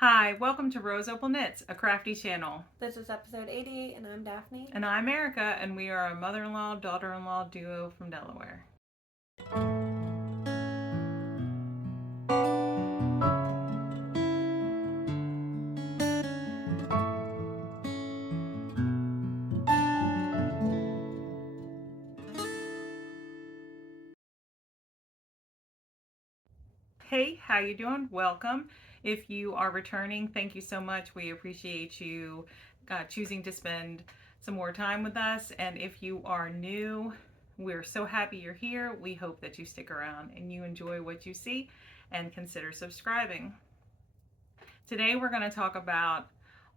Hi, welcome to Rose Opal Knits, a crafty channel. This is episode 88, and I'm Daphne. And I'm Erica, and we are a mother-in-law, daughter-in-law duo from Delaware. Hey, how you doing? Welcome. If you are returning, thank you so much. We appreciate you choosing to spend some more time with us. And if you are new, we're so happy you're here. We hope that you stick around and you enjoy what you see and consider subscribing. Today we're going to talk about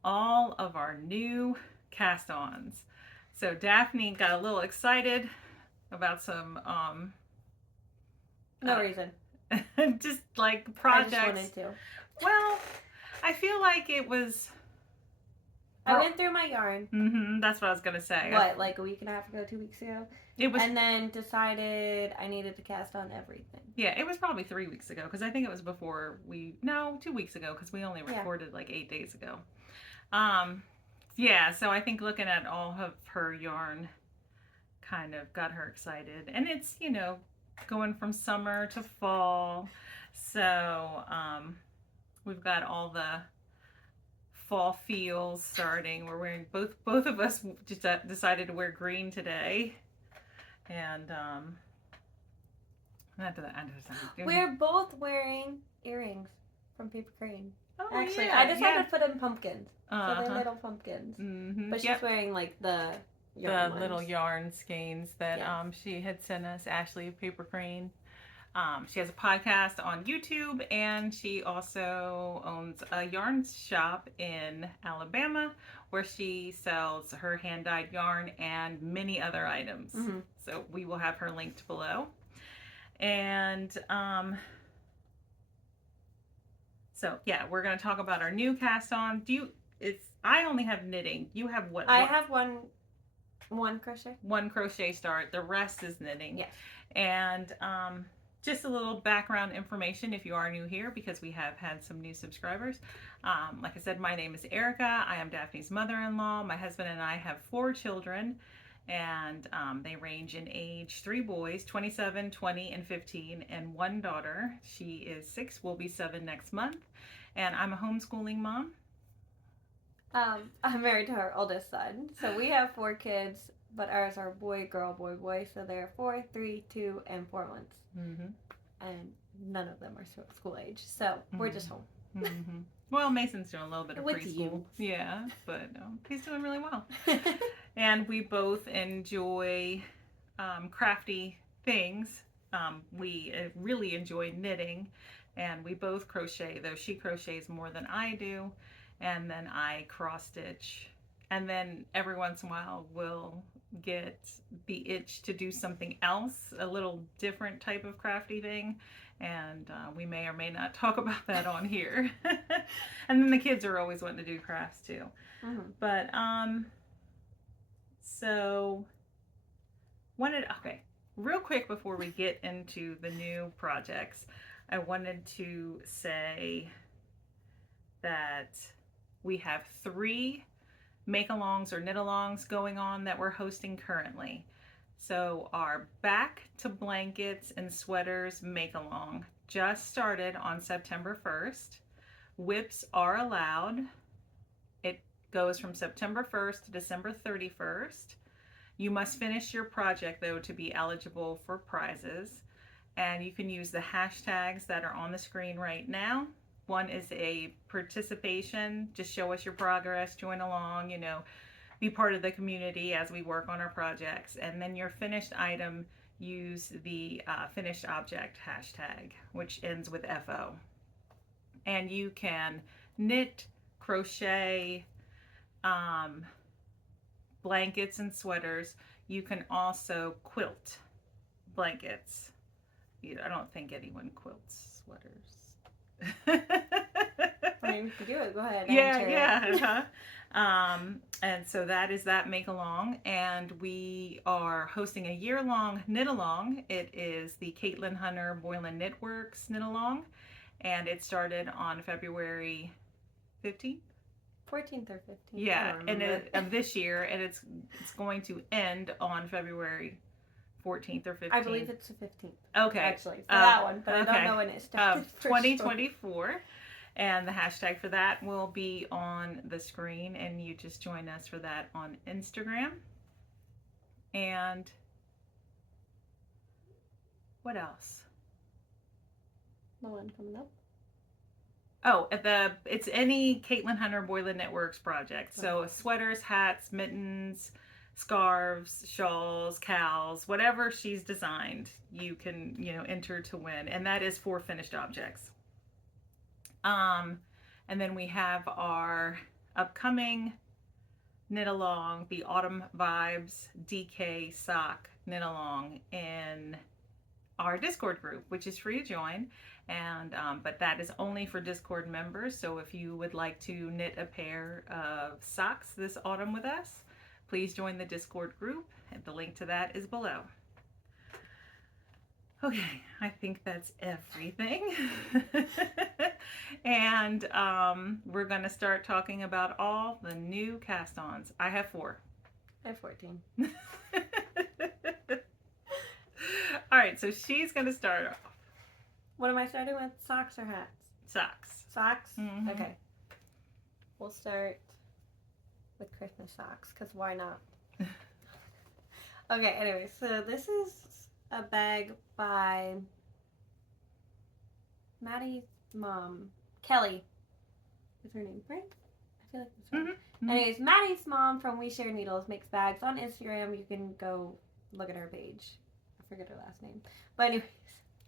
all of our new cast-ons. So Daphne got a little excited about some No reason. just like projects. I just wanted to. Well, I feel like it was. I went through my yarn. That's what I was gonna say. What, like a week and a half ago, 2 weeks ago? It was. And then decided I needed to cast on everything. Yeah, it was probably 3 weeks ago because I think it was before we. No, 2 weeks ago because we only recorded like 8 days ago. Yeah. So I think looking at all of her yarn kind of got her excited, and it's going from summer to fall. So we've got all the fall feels starting. We're wearing both of us just decided to wear green today, and we're both wearing earrings from paper crane. Oh, actually, yeah, I decided to put in pumpkins, so they're little pumpkins. Mm-hmm. But she's wearing like the little yarn skeins that she had sent us, Ashley of Paper Crane. She has a podcast on YouTube, and she also owns a yarn shop in Alabama where she sells her hand-dyed yarn and many other items. Mm-hmm. So we will have her linked below. And so yeah, we're going to talk about our new cast-on. I only have knitting. You have what? I have one crochet. One crochet start. The rest is knitting. Yes. And just a little background information if you are new here, because we have had some new subscribers. Like I said, my name is Erica. I am Daphne's mother-in-law. My husband and I have 4 children, and they range in age: 3 boys, 27, 20, and 15, and 1 daughter. She is 6, will be 7 next month, and I'm a homeschooling mom. I'm married to our oldest son, so we have 4 kids, but ours are boy, girl, boy, boy. So they're 4, 3, 2, and 4 months. Mm-hmm. And none of them are school age, so we're just home. Mm-hmm. Well, Mason's doing a little bit of with preschool. You. Yeah, but he's doing really well. And we both enjoy crafty things. We really enjoy knitting, and we both crochet, though she crochets more than I do, and then I cross stitch, and then every once in a while we'll get the itch to do something else, a little different type of crafty thing, and we may or may not talk about that on here. And then the kids are always wanting to do crafts too. Mm-hmm. But so real quick before we get into the new projects, I wanted to say that we have 3 make-alongs or knit-alongs going on that we're hosting currently. So our Back to Blankets and Sweaters make-along just started on September 1st. WIPs are allowed. It goes from September 1st to December 31st. You must finish your project, though, to be eligible for prizes. And you can use the hashtags that are on the screen right now. One is a participation, just show us your progress, join along, be part of the community as we work on our projects. And then your finished item, use the finished object hashtag, which ends with FO. And you can knit, crochet, blankets and sweaters. You can also quilt blankets. I don't think anyone quilts sweaters. I mean, if you do it, go ahead. Yeah. And so that is that make along, and we are hosting a year-long knit along. It is the Caitlin Hunter Boylan Knitworks knit along, and it started on February 15th. 14th or 15th. Yeah, and remember. of this year, and it's going to end on February 14th or 15th. I believe it's the 15th. Okay. Actually, for that one, but okay. I don't know when it started. 2024. And the hashtag for that will be on the screen, and you just join us for that on Instagram. And what else? The one coming up. Oh, it's any Caitlin Hunter Boylan Networks project. So sweaters, hats, mittens, scarves, shawls, cowls, whatever she's designed, you can enter to win, and that is for finished objects. And then we have our upcoming knit along, the Autumn Vibes DK sock knit along in our Discord group, which is free to join. And but that is only for Discord members. So if you would like to knit a pair of socks this autumn with us, please join the Discord group. And the link to that is below. Okay, I think that's everything. And we're going to start talking about all the new cast-ons. I have 4. I have 14. All right, so she's going to start off. What am I starting with? Socks or hats? Socks. Socks? Mm-hmm. Okay. We'll start with Christmas socks, because why not? Okay, anyway, so this is a bag by Maddie's mom. Kelly is her name, right? I feel like that's right. Mm-hmm. Anyways, Maddie's mom from We Share Needles makes bags on Instagram. You can go look at her page. I forget her last name. But anyways,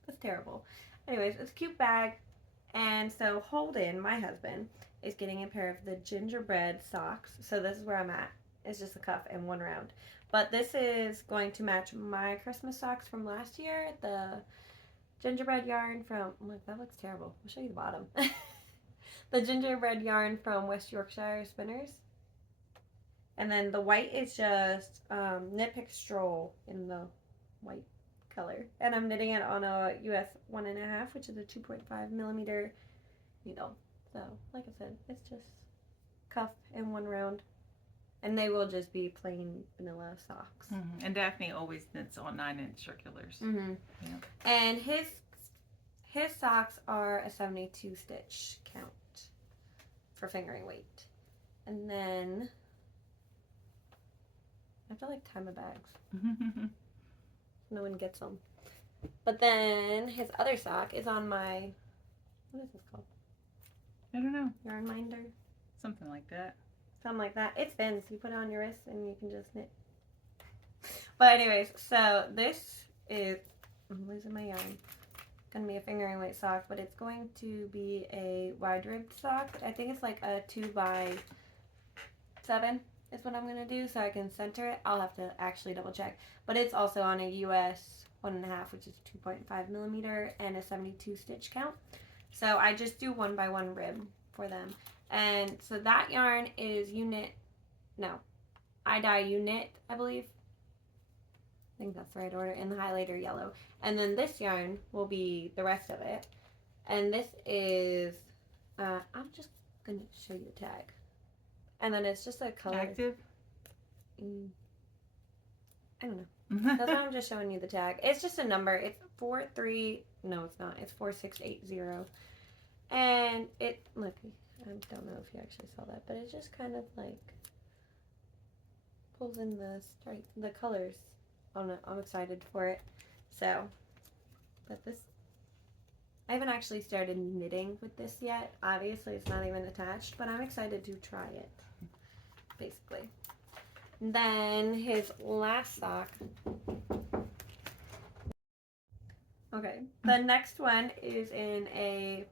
that's terrible. Anyways, it's a cute bag. And so Holden, my husband, is getting a pair of the gingerbread socks. So this is where I'm at. It's just a cuff and one round. But this is going to match my Christmas socks from last year. The gingerbread yarn from... Look, that looks terrible. I'll show you the bottom. The gingerbread yarn from West Yorkshire Spinners. And then the white is just Knit Pick Stroll in the white color. And I'm knitting it on a US 1.5, which is a 2.5 millimeter needle. So, like I said, it's just cuff and one round. And they will just be plain vanilla socks. Mm-hmm. And Daphne always knits on 9-inch circulars. Mm-hmm. Yeah. And his socks are a 72 stitch count for fingering weight. And then I have to like tie my bags. No one gets them. But then his other sock is on my, what is this called? I don't know. Yarn minder? Something like that. Something like that. It's thin, so you put it on your wrist and you can just knit. But anyways, so this is, I'm losing my yarn. Gonna be a fingering weight sock, but it's going to be a wide ribbed sock. I think it's like a 2x7 is what I'm gonna do, so I can center it. I'll have to actually double check. But it's also on a US 1.5, which is 2.5 millimeter and a 72 stitch count. So I just do 1x1 rib for them. And so that yarn is I dye unit, I believe. I think that's the right order, in the highlighter yellow. And then this yarn will be the rest of it. And this is, I'm just going to show you the tag. And then it's just a color. Active? I don't know. That's why I'm just showing you the tag. It's just a number. It's 43, no it's not. It's 4680. And it, look, I don't know if you actually saw that, but it just kind of like pulls in the colors. Oh no, I'm excited for it. So, but this, I haven't actually started knitting with this yet. Obviously, it's not even attached, but I'm excited to try it, basically. And then his last sock. Okay, the next one is in a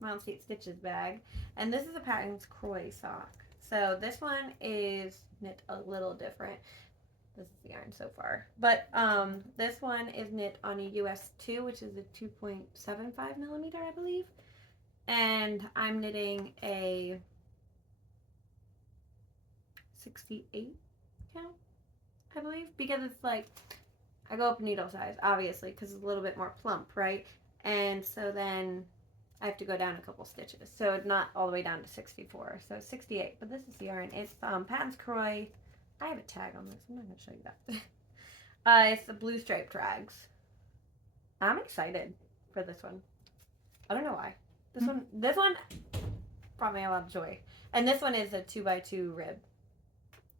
Mountain State Stitches bag, and this is a Patton's Croy sock. So this one is knit a little different. This is the yarn so far, but this one is knit on a US 2, which is a 2.75 millimeter, I believe, and I'm knitting a 68 count, I believe, because it's like I go up needle size, obviously, because it's a little bit more plump, right? And so then I have to go down a couple stitches. So not all the way down to 64. So it's 68. But this is the yarn. It's Patton's Croy. I have a tag on this. I'm not going to show you that. It's the blue striped rags. I'm excited for this one. I don't know why. This one brought me a lot of joy. And this one is a 2x2 rib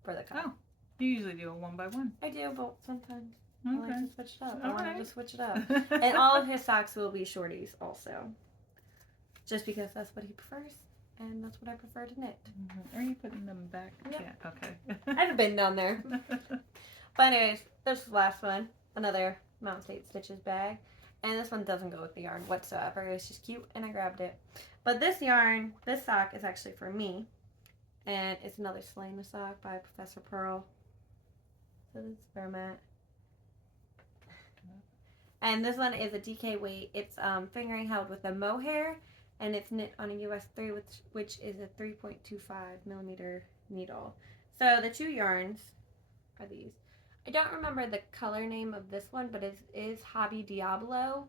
for the cup. Oh, you usually do a 1x1. I do, but sometimes Okay. I like to switch it up. I want to just switch it up. And And all of his socks will be shorties also. Just because that's what he prefers. And that's what I prefer to knit. Are you putting them back? Yep. Yeah, okay. I haven't been down there. But anyways, this is the last one. Another Mountain State Stitches bag. And this one doesn't go with the yarn whatsoever. It's just cute and I grabbed it. But this yarn, this sock is actually for me. And it's another Selena sock by Professor Pearl. So this is for Matt. And this one is a DK weight. It's fingering held with a mohair. And it's knit on a US 3, which is a 3.25 millimeter needle. So the two yarns are these. I don't remember the color name of this one, but it is Hobby Diablo.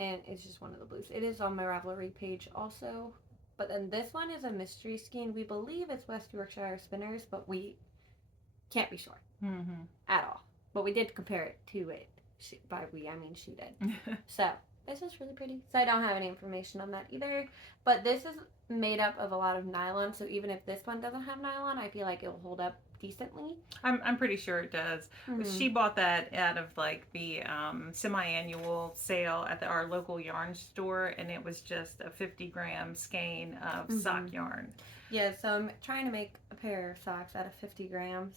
And it's just one of the blues. It is on my Ravelry page also. But then this one is a mystery skein. We believe it's West Yorkshire Spinners, but we can't be sure at all. But we did compare it to it. By we, I mean she did. So this is really pretty. So I don't have any information on that either. But this is made up of a lot of nylon. So even if this one doesn't have nylon, I feel like it will hold up decently. I'm pretty sure it does. She bought that out of like the semi-annual sale at our local yarn store, and it was just a 50-gram skein of sock yarn. Yeah, so I'm trying to make a pair of socks out of 50 grams.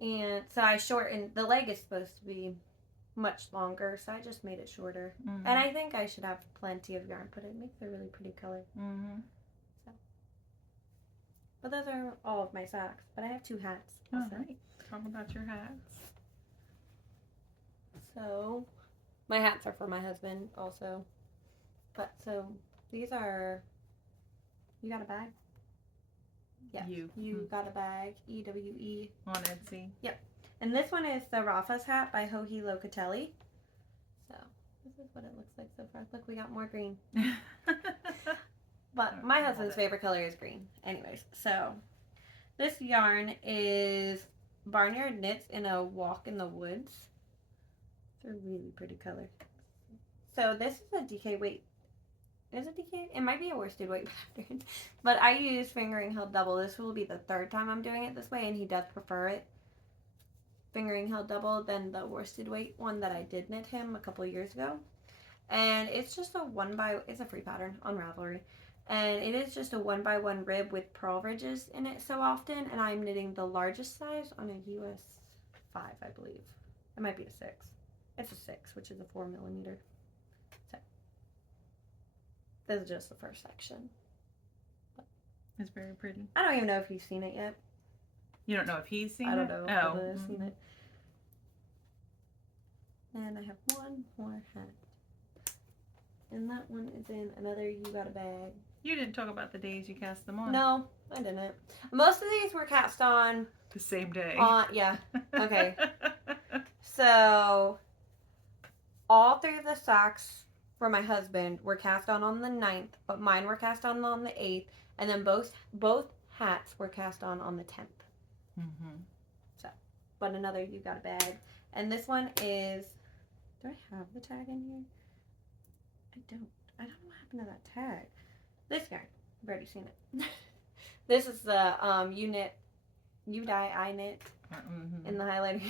And so I shortened, the leg is supposed to be much longer, so I just made it shorter. And I think I should have plenty of yarn, but it makes a really pretty color. So. But those are all of my socks. But I have two hats. All right. Talk about your hats. So, my hats are for my husband also. But so, these are, you got a bag? Yes. You got a bag. EWE. On Etsy. Yep. And this one is the Rafa's hat by Joji Locatelli. So, this is what it looks like so far. Look, we got more green. But my husband's favorite color is green. Anyways, so this yarn is Barnyard Knits in a Walk in the Woods. It's a really pretty color. So this is a DK weight. Is it DK? It might be a worsted weight pattern. But I use fingering held double. This will be the third time I'm doing it this way, and he does prefer it fingering held double than the worsted weight one that I did knit him a couple years ago. And it's just it's a free pattern on Ravelry. And it is just a 1x1 rib with purl ridges in it so often. And I'm knitting the largest size on a US 5, I believe. It might be a 6. It's a 6, which is a 4 millimeter. So, this is just the first section. But it's very pretty. I don't even know if you've seen it yet. You don't know if he's seen it? I don't know if Oh. I've seen it. And I have one more hat. And that one is in another You Got a Bag. You didn't talk about the days you cast them on. No, I didn't. Most of these were cast on The same day. Yeah. Okay. So all three of the socks for my husband were cast on the 9th, but mine were cast on the 8th, and then both hats were cast on the 10th. So, but another You Got a Bag. And this one is, do I have the tag in here? I don't know what happened to that tag. This yarn, I've already seen it. This is the You Dye, I Knit in the highlighter.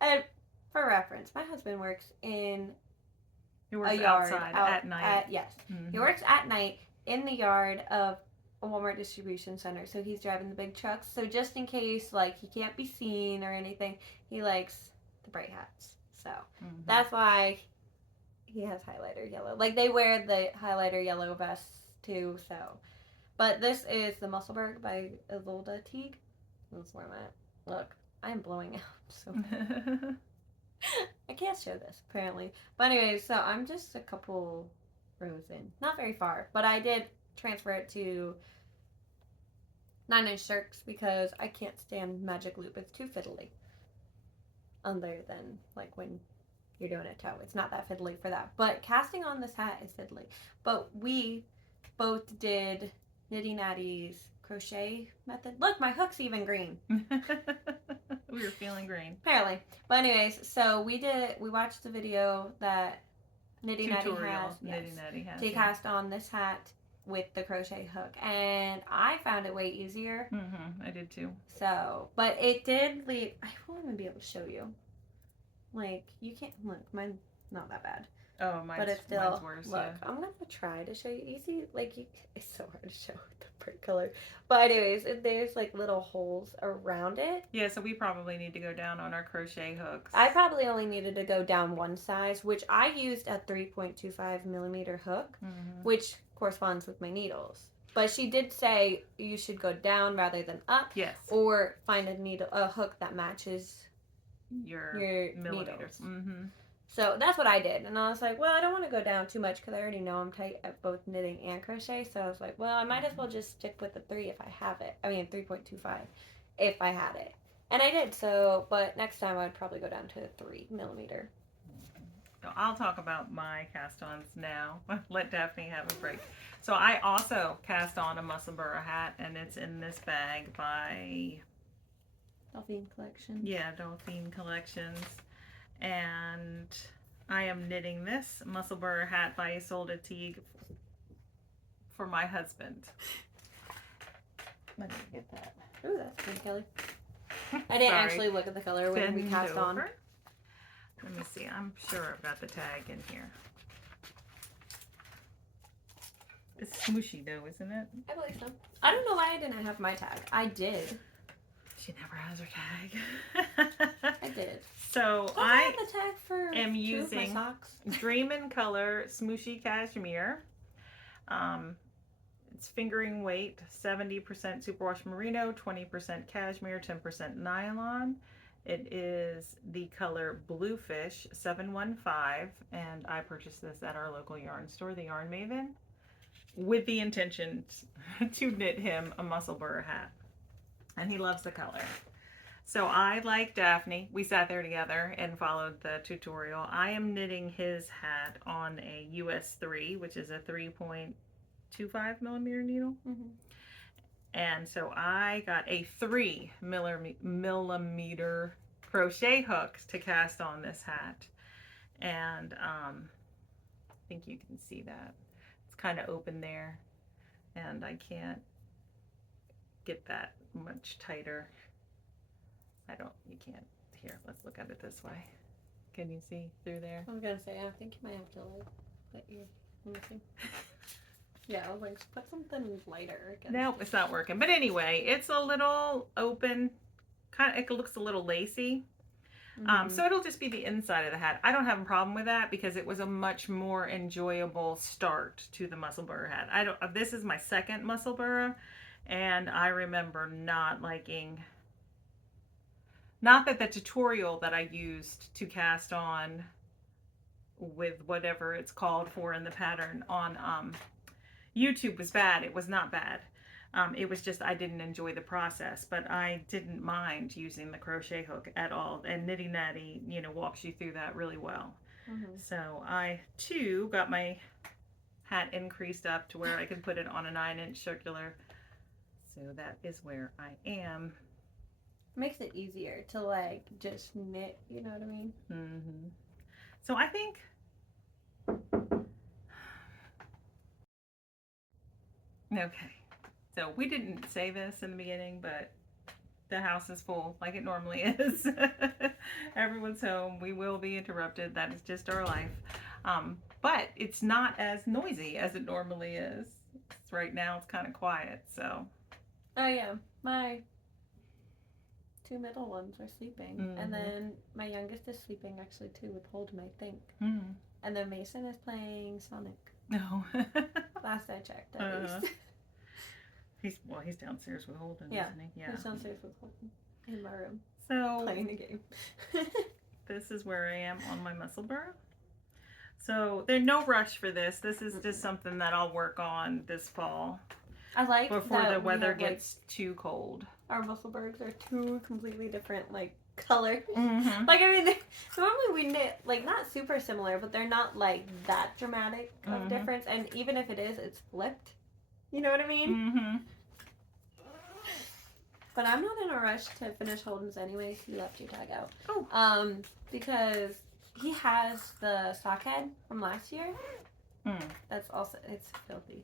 And for reference, my husband works in He works a yard outside out, at night. yes. He works at night in the yard of a Walmart distribution center. So he's driving the big trucks. So just in case like he can't be seen or anything, he likes the bright hats. So that's why he has highlighter yellow. Like they wear the highlighter yellow vests too. So, but this is the Musselburgh by Isolde Teague. That's where I'm at. Look, I'm blowing out. So I can't show this apparently. But anyways, so I'm just a couple rows in, not very far, but I did transfer it to 9-inch shirks because I can't stand magic loop. It's too fiddly. Other than like when you're doing a toe. It's not that fiddly for that. But casting on this hat is fiddly. But we both did Nitty Natty's crochet method. Look, my hook's even green. We were feeling green. Apparently. But anyways, so we watched the video that Nitty Natty has. Nitty Natty has. To cast on this hat with the crochet hook, and I found it way easier. I did too. So, but it did leave. I won't even be able to show you. Like, you can't look. Mine's not that bad. Oh, mine's worse. Look, yeah. I'm gonna try to show you. You see, like, it's so hard to show with the bright color. But anyways, there's like little holes around it. Yeah, so we probably need to go down on our crochet hooks. I probably only needed to go down one size, which I used a 3.25 millimeter hook, which corresponds with my needles. But she did say you should go down rather than up. Yes. Or find a hook that matches your millimeters. So that's what I did. And I was like, well, I don't want to go down too much because I already know I'm tight at both knitting and crochet. So I was like, well, I might as well just stick with the 3 if I have it. I mean, 3.25 if I had it. And I did. So, but next time I would probably go down to 3 millimeter. So I'll talk about my cast-ons now. Let Daphne have a break. So I also cast on a Muscle Burra hat, and it's in this bag by Delphine Collection. Yeah, Delphine Collections. And I am knitting this Muscle Burra hat by Isolde Teague for my husband. Let me get that. Ooh, that's pretty color. I didn't actually look at the color when we cast on. Let me see. I'm sure I've got the tag in here. It's smooshy though, isn't it? I believe so. I don't know why I didn't have my tag. I did. She never has her tag. I did. So I have the tag for am using Dream in Color Smooshy Cashmere. It's fingering weight, 70% superwash merino, 20% cashmere, 10% nylon. It is the color Bluefish 715, and I purchased this at our local yarn store, the Yarn Maven, with the intention to knit him a Muscle Burra hat. And he loves the color. So I, like Daphne, we sat there together and followed the tutorial. I am knitting his hat on a US 3, which is a 3.25 millimeter needle. And so I got a 3 millimeter crochet hook to cast on this hat. And I think you can see that. It's kind of open there. And I can't get that much tighter. You can't. Here, let's look at it this way. Can you see through there? I was gonna say, I think you might have to like put your, let me see. Yeah, I was like, put something lighter. Nope, it's not working. But anyway, it's a little open, it looks a little lacy. So it'll just be the inside of the hat. I don't have a problem with that because it was a much more enjoyable start to the Muscle Burra hat. This is my second Muscle Burra, and I remember not liking. Not that the tutorial that I used to cast on with whatever it's called for in the pattern on YouTube was bad. It was not bad. It was just I didn't enjoy the process, but I didn't mind using the crochet hook at all. And Nitty Natty, walks you through that really well. So I too got my hat increased up to where I could put it on a 9-inch circular. So that is where I am. Makes it easier to like just knit, you know what I mean? So I think okay, so we didn't say this in the beginning, but the house is full like it normally is. Everyone's home. We will be interrupted. That is just our life. But it's not as noisy as it normally is. Right now it's kind of quiet, so. Oh yeah, my 2 middle ones are sleeping, and then my youngest is sleeping actually too with Holden, I think. And then Mason is playing Sonic. No. Last I checked, at least. He's downstairs with Holden, yeah, isn't he? Yeah. He's downstairs with Holden in my room. So playing the game. This is where I am on my Muscle Burra. So there's no rush for this. This is just something that I'll work on this fall. I like before the weather gets too cold. Our Musselburghs are 2 completely different like colors. Mm-hmm. Like, I mean, normally we knit, like, not super similar, but they're not, like, that dramatic of difference. And even if it is, it's flipped. You know what I mean? Mm-hmm. But I'm not in a rush to finish Holden's anyway. He left your tag out. Oh. Because he has the sock head from last year. Mm. That's also, it's filthy.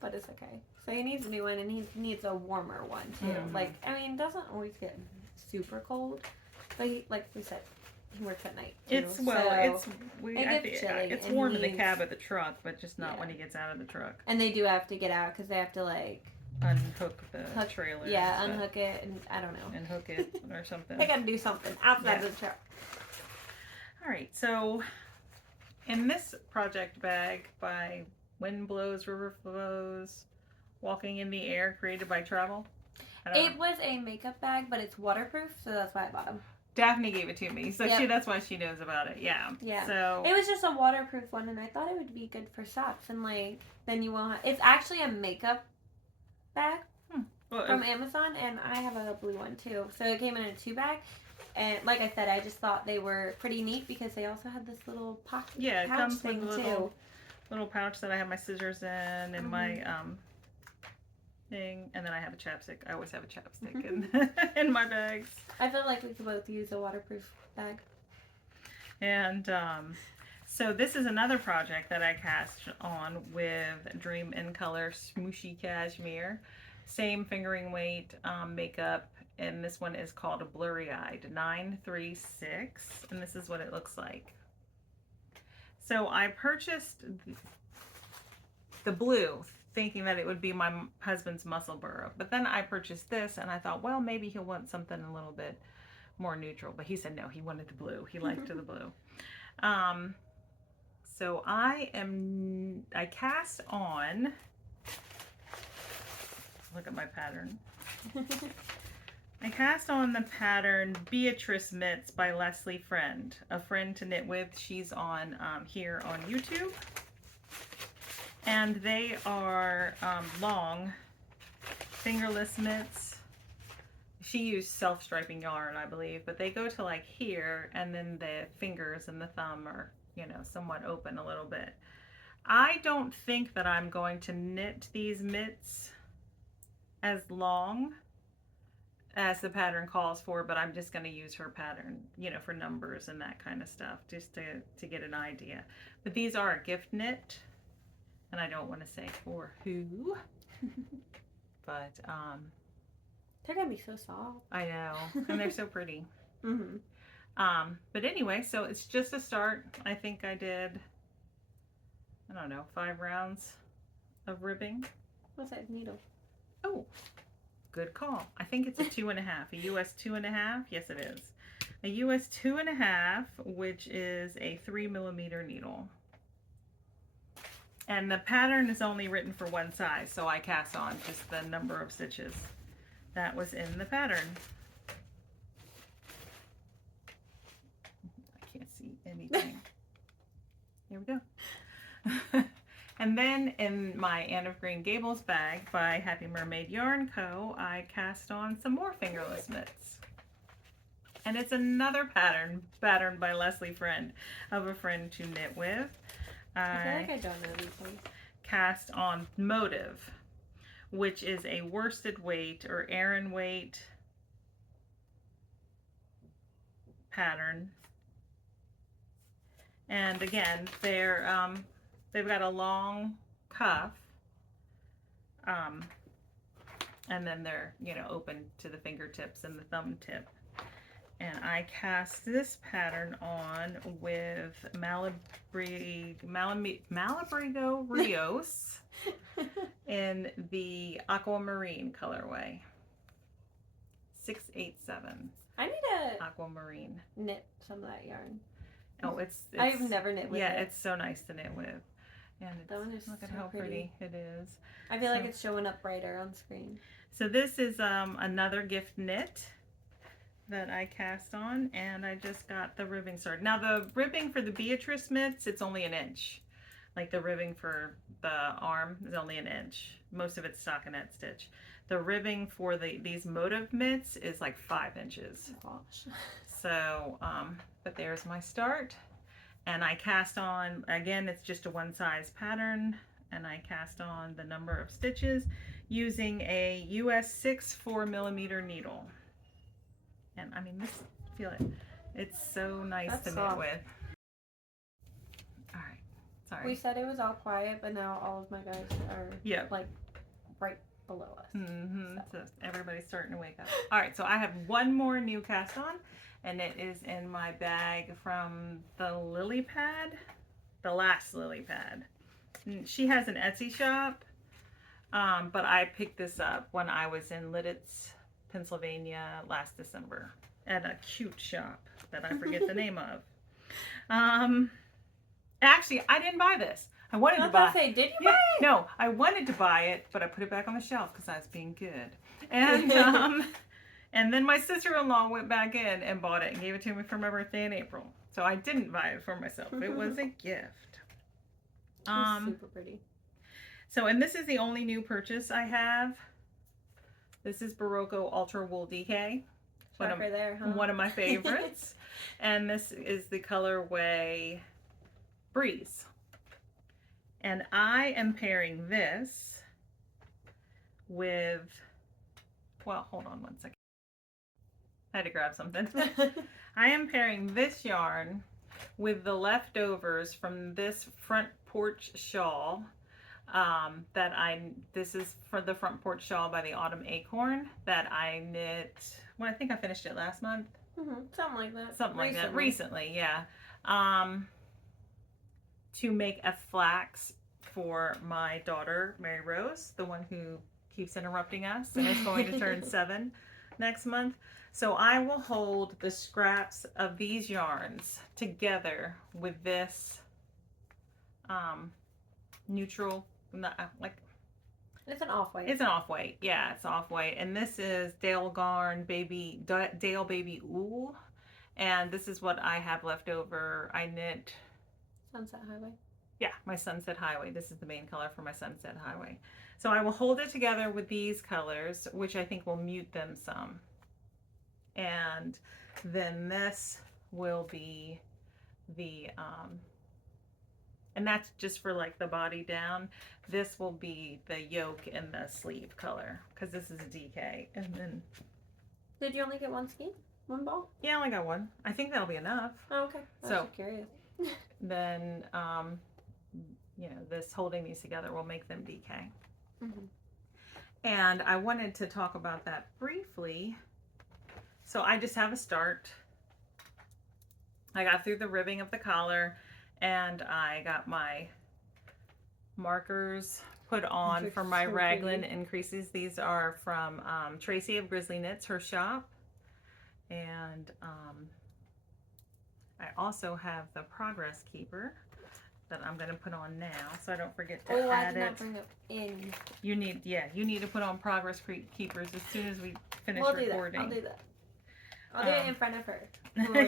But it's okay. So he needs a new one, and he needs a warmer one too. Mm. Like, I mean, it doesn't always get super cold, but he, like we said, he works at night too. It's chilly. It's warm in the cab of the truck, but just not when he gets out of the truck. And they do have to get out because they have to like unhook the trailer. Yeah, unhook it, and I don't know. And hook it or something. They gotta do something outside of the truck. All right, so in this project bag by Wind Blows, River Flows, Walking in the Air, created by Travel. It was a makeup bag, but it's waterproof, so that's why I bought them. Daphne gave it to me, so that's why she knows about it. Yeah. Yeah. So it was just a waterproof one, and I thought it would be good for socks, and like then you won't. It's actually a makeup bag from Amazon, and I have a blue one too. So it came in a 2-bag. And like I said, I just thought they were pretty neat because they also had this little pocket it pouch comes thing with a too. Little pouch that I have my scissors in and my thing, and then I have a chapstick. I always have a chapstick in my bags. I feel like we could both use a waterproof bag. And so this is another project that I cast on with Dream in Color Smooshy Cashmere. Same fingering weight makeup. And this one is called a Blurry Eyed 936, and this is what it looks like. So I purchased the blue thinking that it would be my husband's muscle burrow, but then I purchased this and I thought, well, maybe he'll want something a little bit more neutral, but he said no, he wanted the blue. He liked the blue. So I cast on, look at my pattern. I cast on the pattern Beatrice Mitts by Leslie Friend, a friend to knit with. She's on here on YouTube. And they are long fingerless mitts. She used self-striping yarn, I believe, but they go to like here, and then the fingers and the thumb are, you know, somewhat open a little bit. I don't think that I'm going to knit these mitts as long as the pattern calls for, but I'm just going to use her pattern, you know, for numbers and that kind of stuff, just to get an idea. But these are a gift knit, and I don't want to say for who, but they're gonna be so soft. I know, and they're so pretty. Mm-hmm. But anyway, so it's just a start. I think I did, I don't know, 5 rounds of ribbing. What's that needle? Oh, good call. I think it's a 2.5, a US 2.5. Yes, it is. A US 2.5, which is a 3mm needle. And the pattern is only written for one size, so I cast on just the number of stitches that was in the pattern. I can't see anything. Here we go. And then in my Anne of Green Gables bag by Happy Mermaid Yarn Co., I cast on some more fingerless mitts. And it's another pattern by Leslie Friend, of a friend to knit with. I feel like I don't know these ones. Cast on Motive, which is a worsted weight or Aran weight pattern. And again, they've got a long cuff, and then they're, you know, open to the fingertips and the thumb tip. And I cast this pattern on with Malabrigo Rios in the aquamarine colorway. 687. I need to aquamarine. Knit some of that yarn. Oh, it's I've never knit with it. Yeah, it's so nice to knit with. And that one is look at so how pretty it is. I feel like it's showing up brighter on screen. So this is another gift knit that I cast on, and I just got the ribbing started. Now the ribbing for the Beatrice mitts, it's only 1 inch, Like the ribbing for the arm is only an inch. Most of it's stockinette stitch. The ribbing for these motive mitts is like 5 inches. Gosh. So, but there's my start. And I cast on, again, it's just a one size pattern. And I cast on the number of stitches using a US 6 4mm needle. And I mean, this, feel it. It's so nice That's to knit soft. with. All right, sorry. We said it was all quiet, but now all of my guys are like right below us. So everybody's starting to wake up. All right, so I have one more new cast on, and it is in my bag from the lily pad, the last lily pad. She has an Etsy shop, but I picked this up when I was in Lidditz, Pennsylvania last December at a cute shop that I forget the name of. Actually, I didn't buy this. I wanted to buy it. Did you buy it? No, I wanted to buy it, but I put it back on the shelf because I was being good. And and then my sister-in-law went back in and bought it and gave it to me for my birthday in April. So I didn't buy it for myself. It was a gift. It's super pretty. So, and this is the only new purchase I have. This is Barocco Ultra Wool DK. One of my favorites. And this is the colorway Breeze. And I am pairing this with, well, hold on one second. I had to grab something. I am pairing this yarn with the leftovers from this front porch shawl this is for the front porch shawl by the Autumn Acorn that I knit, well, I think I finished it last month. Something like that. Something like that. Recently, yeah. To make a flax for my daughter, Mary Rose, the one who keeps interrupting us and is going to turn 7 next month. So I will hold the scraps of these yarns together with this neutral, like, it's an off-white. It's an off-white, yeah, it's off-white. And this is Dale Baby Wool. And this is what I have left over. I knit Sunset Highway. Yeah, my Sunset Highway. This is the main color for my Sunset Highway. So I will hold it together with these colors, which I think will mute them some. And then this will be the, and that's just for like the body down. This will be the yoke and the sleeve color, because this is a DK. And then, did you only get one skein? One ball? Yeah, I only got one. I think that'll be enough. Oh, okay. I was just curious. Then, you know, this holding these together will make them DK. And I wanted to talk about that briefly. So I just have a start. I got through the ribbing of the collar, and I got my markers put on for my raglan increases. These are from Tracy of Grizzly Knits, her shop. And I also have the Progress Keeper that I'm going to put on now, so I don't forget to add it. I did not bring it in. You need to put on Progress Keepers as soon as we finish recording. I'll do that. I'll do it in front of her.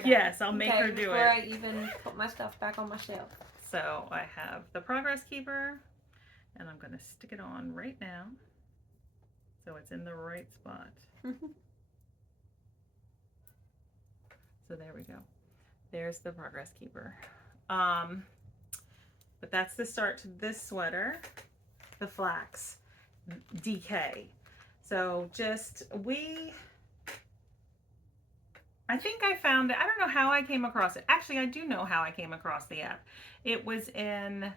Yes, I'll make her do it. Before I even put my stuff back on my shelf. So I have the Progress Keeper, and I'm going to stick it on right now, so it's in the right spot. So there we go. There's the Progress Keeper. But that's the start to this sweater, the flax DK. So I think I found it. I don't know how I came across it. Actually, I do know how I came across the app. It was in,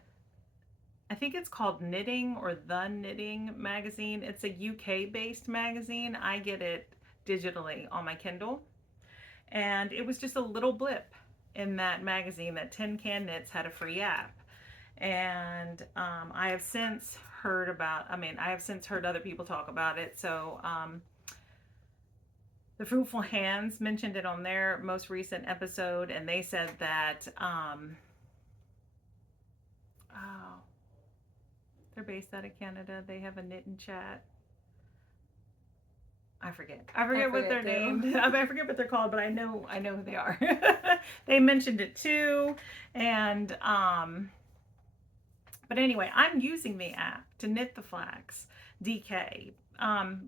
I think it's called Knitting or The Knitting magazine. It's a UK-based magazine. I get it digitally on my Kindle. And it was just a little blip in that magazine that Tin Can Knits had a free app. And I have since heard other people talk about it. So the Fruitful Hands mentioned it on their most recent episode, and they said that, they're based out of Canada. They have a knit and chat. I forget what they're named. I forget what they're called, but I know who they are. They mentioned it too, and But anyway, I'm using the app to knit the flax DK.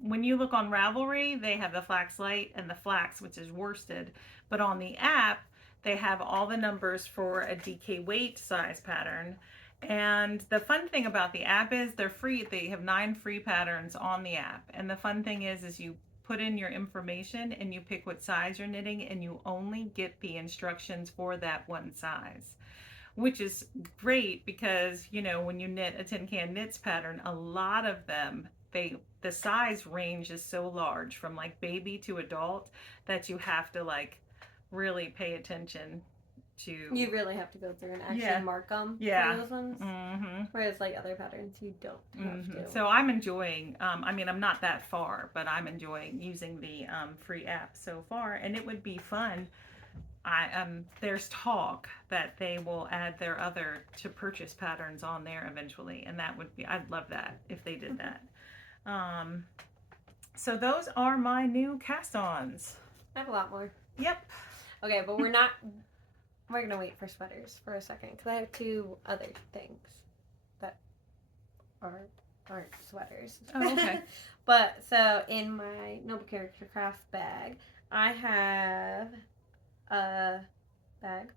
When you look on Ravelry, they have the flax light and the flax, which is worsted. But on the app, they have all the numbers for a DK weight size pattern. And the fun thing about the app is they're free. They have 9 free patterns on the app. And the fun thing is you put in your information and you pick what size you're knitting, and you only get the instructions for that one size, which is great because, you know, when you knit a tin can knits pattern, a lot of them, the size range is so large from like baby to adult that you have to like really pay attention to. You really have to go through and actually mark them for those ones. Whereas like other patterns, you don't have to. So I'm enjoying, I mean, I'm not that far, but I'm enjoying using the free app so far, and it would be fun. There's talk that they will add their other to purchase patterns on there eventually, and that would be, I'd love that if they did that. So those are my new cast-ons. I have a lot more. Yep. Okay, but we're gonna wait for sweaters for a second because I have 2 other things that aren't sweaters. Oh, okay. But so in my Noble Character Crafts bag, I have a bag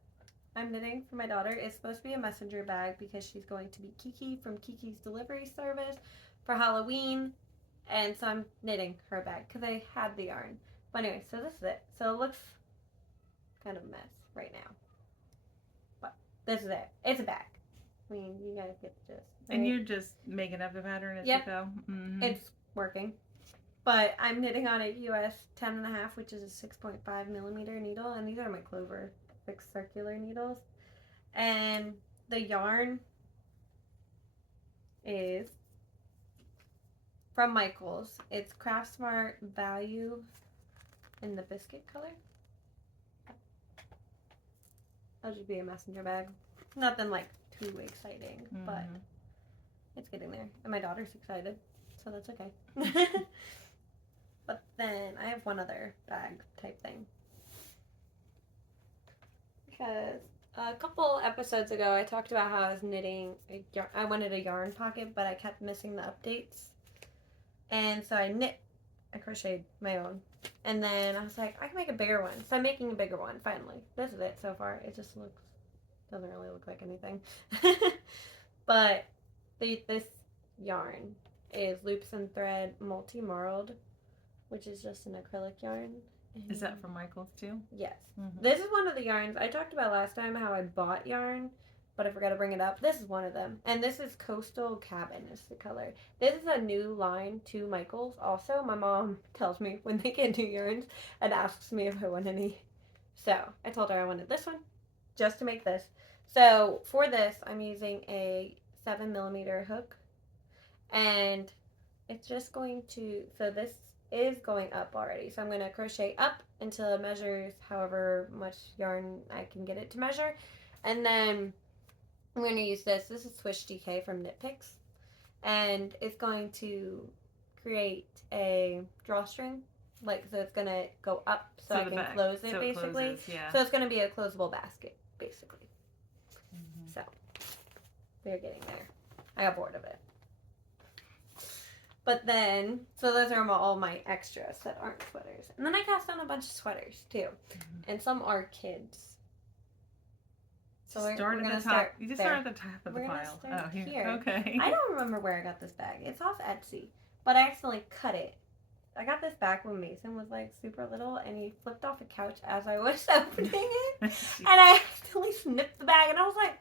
I'm knitting for my daughter. It's supposed to be a messenger bag because she's going to be Kiki from Kiki's Delivery Service for Halloween. And so I'm knitting her a bag because I had the yarn. But anyway, so this is it. So it looks kind of a mess right now. But this is it. It's a bag. I mean, you guys get the gist. Right? And you're just making up the pattern as you go? Mm-hmm. It's working. But I'm knitting on a US 10.5, which is a 6.5 millimeter needle. And these are my Clover fixed circular needles. And the yarn is from Michaels. It's Craft Smart Value in the biscuit color. That'll just be a messenger bag. Nothing like too exciting, but it's getting there. And my daughter's excited, so that's okay. But then I have one other bag type thing. Because a couple episodes ago I talked about how I was knitting, I wanted a yarn pocket, but I kept missing the updates. And so I crocheted my own. And then I was like, I can make a bigger one. So I'm making a bigger one, finally. This is it so far. It just doesn't really look like anything. But this yarn is Loops and Thread Multi-Marled, which is just an acrylic yarn. Is that from Michaels too? Yes. This is one of the yarns. I talked about last time how I bought yarn, but I forgot to bring it up. This is one of them. And this is Coastal Cabin is the color. This is a new line to Michaels also. My mom tells me when they get new yarns and asks me if I want any. So I told her I wanted this one just to make this. So for this, I'm using a 7 millimeter hook. And it's just going to, so this is going up already. So I'm going to crochet up until it measures however much yarn I can get it to measure. And then I'm going to use this. This is Swish DK from Knit Picks. And it's going to create a drawstring. Like, so it's going to go up so I can close it, basically. It closes, yeah. So it's going to be a closable basket, basically. So, we're getting there. I got bored of it. But then, so those are all my extras that aren't sweaters. And then I cast on a bunch of sweaters, too. And some are kids. So we're going to start. You just start at the top of the pile. Oh, here. Okay. I don't remember where I got this bag. It's off Etsy. But I accidentally cut it. I got this back when Mason was like super little and he flipped off a couch as I was opening it. And I accidentally snipped the bag and I was like,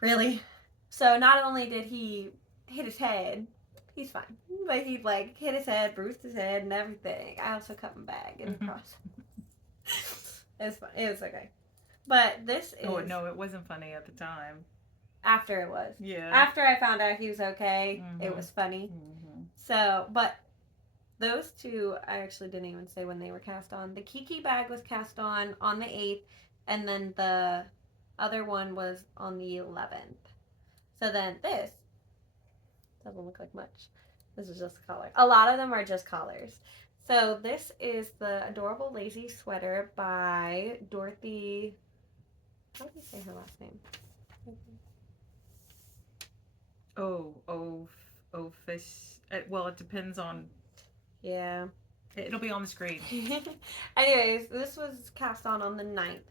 really? So not only did he hit his head, he's fine, but he like hit his head, bruised his head and everything. I also cut my bag in the process. It was fun. It was okay. But this is... Oh, no, it wasn't funny at the time. After it was. Yeah. After I found out he was okay, it was funny. So, but those two, I actually didn't even say when they were cast on. The Kiki bag was cast on the 8th, and then the other one was on the 11th. So then this doesn't look like much. This is just a collar. A lot of them are just collars. So this is the Adorable Lazy Sweater by Dorothy... How do you say her last name? Oh, fish. Well, it depends on. Yeah. It'll be on the screen. Anyways, this was cast on the 9th.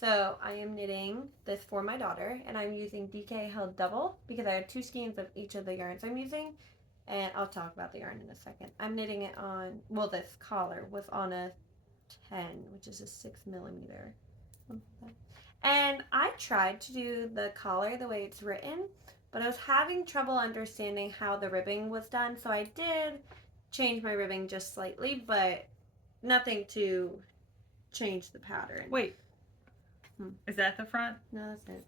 So I am knitting this for my daughter, and I'm using DK held double because I have 2 skeins of each of the yarns I'm using, and I'll talk about the yarn in a second. I'm knitting it on, well, this collar was on a 10, which is a 6mm. And I tried to do the collar the way it's written, but I was having trouble understanding how the ribbing was done, so I did change my ribbing just slightly, but nothing to change the pattern. Wait. Is that the front? No, that's it.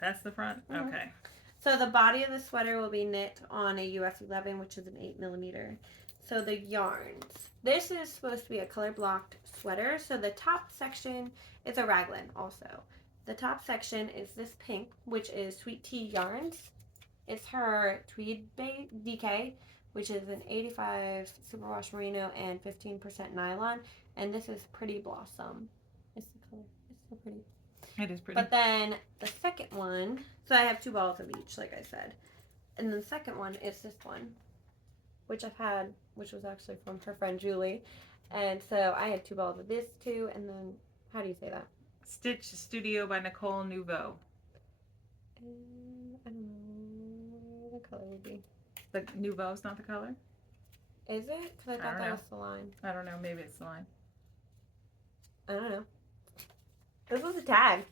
That's the front? Mhm. Okay. So the body of the sweater will be knit on a US 11, which is an 8mm. So the yarns. This is supposed to be a color blocked sweater. So the top section is a raglan also. The top section is this pink, which is Sweet Tea Yarns. It's her Tweed DK, which is an 85 superwash merino and 15% nylon. And this is Pretty Blossom. It's the color. It's so pretty. It is pretty. But then the second one, so I have 2 balls of each, like I said. And then the second one is this one, which I've had, which was actually from her friend Julie. And so I had 2 balls of this too. And then, how do you say that? Stitch Studio by Nicole Nouveau. I don't know what the color would be. The Nouveau's not the color? Is it? Because I thought that was the line. I don't know. Maybe it's the line. I don't know. This was a tag.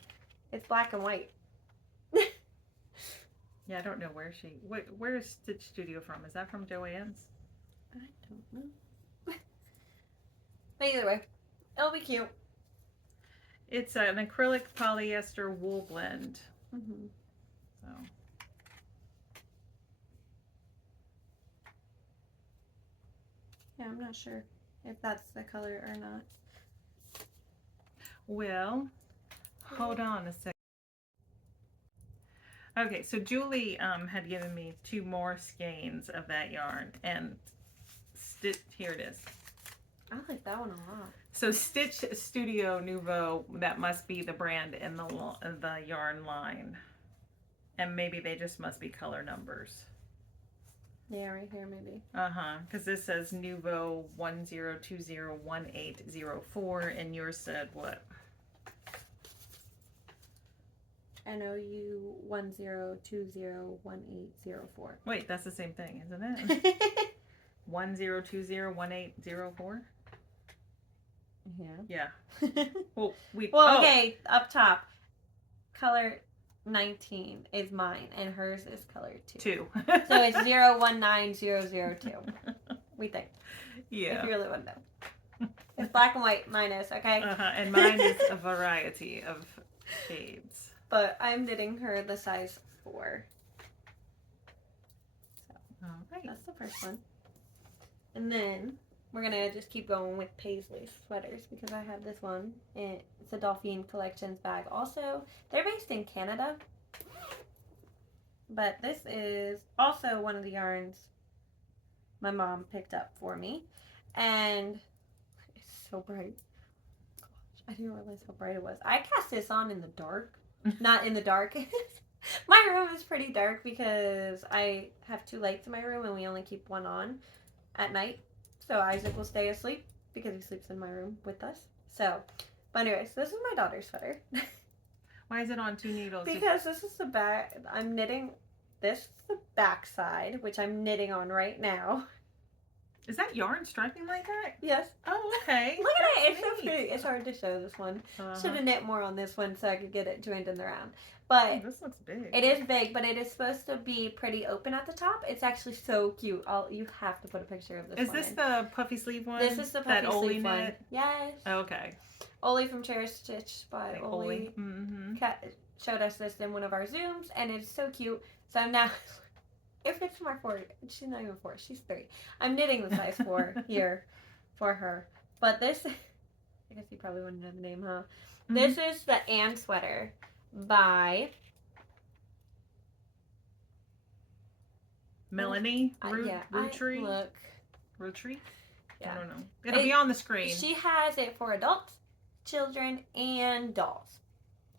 It's black and white. Yeah, I don't know where where is Stitch Studio from? Is that from Joann's? I don't know. But either way, it'll be cute. It's an acrylic polyester wool blend. Mm-hmm. So. Yeah, I'm not sure if that's the color or not. Well, hold on a second. Okay, so Julie had given me 2 more skeins of that yarn, and here it is. I like that one a lot. So Stitch Studio Nouveau, that must be the brand in the yarn line, and maybe they just must be color numbers. Yeah, right here maybe. Because this says Nouveau 10201804, and yours said what? NOU 10201804. Wait, that's the same thing, isn't it? 10201804. Yeah. Well, okay, up top, color 19 is mine, and hers is color 2. So it's 019002. We think. Yeah. If you really want to know. It's black and white, mine is, okay? And mine is a variety of shades. But I'm knitting her the size 4. So, alright. That's the first one. And then we're going to just keep going with Paisley sweaters because I have this one. It's a Dolphin Collections bag also. They're based in Canada. But this is also one of the yarns my mom picked up for me. And it's so bright. Gosh, I didn't realize how bright it was. I cast this on in the dark. Not in the dark. My room is pretty dark because I have 2 lights in my room and we only keep one on at night. So Isaac will stay asleep because he sleeps in my room with us. So, but anyways, this is my daughter's sweater. Why is it on 2 needles? Because this is the back. I'm knitting. This is the back side, which I'm knitting on right now. Is that yarn striping like that? Yes. Oh, okay. Look at it. It's so pretty. It's hard to show this one. Should have knit more on this one so I could get it joined in the round. But this looks big. It is big, but it is supposed to be pretty open at the top. It's actually so cute. You have to put a picture of this one. Is this the puffy sleeve one? This is the puffy sleeve one. Knit? Yes. Okay. Oli from Cherish Stitch by Oli. Mm-hmm. Showed us this in one of our Zooms, and it's so cute. So I'm now, if it's my 4, she's not even 4, she's 3. I'm knitting the size 4 here for her. But this, I guess you probably wouldn't know the name, huh? Mm-hmm. This is the Anne sweater by Melanie Rootry. Look. Rootry? Yeah. I don't know. It'll be on the screen. She has it for adults, children, and dolls.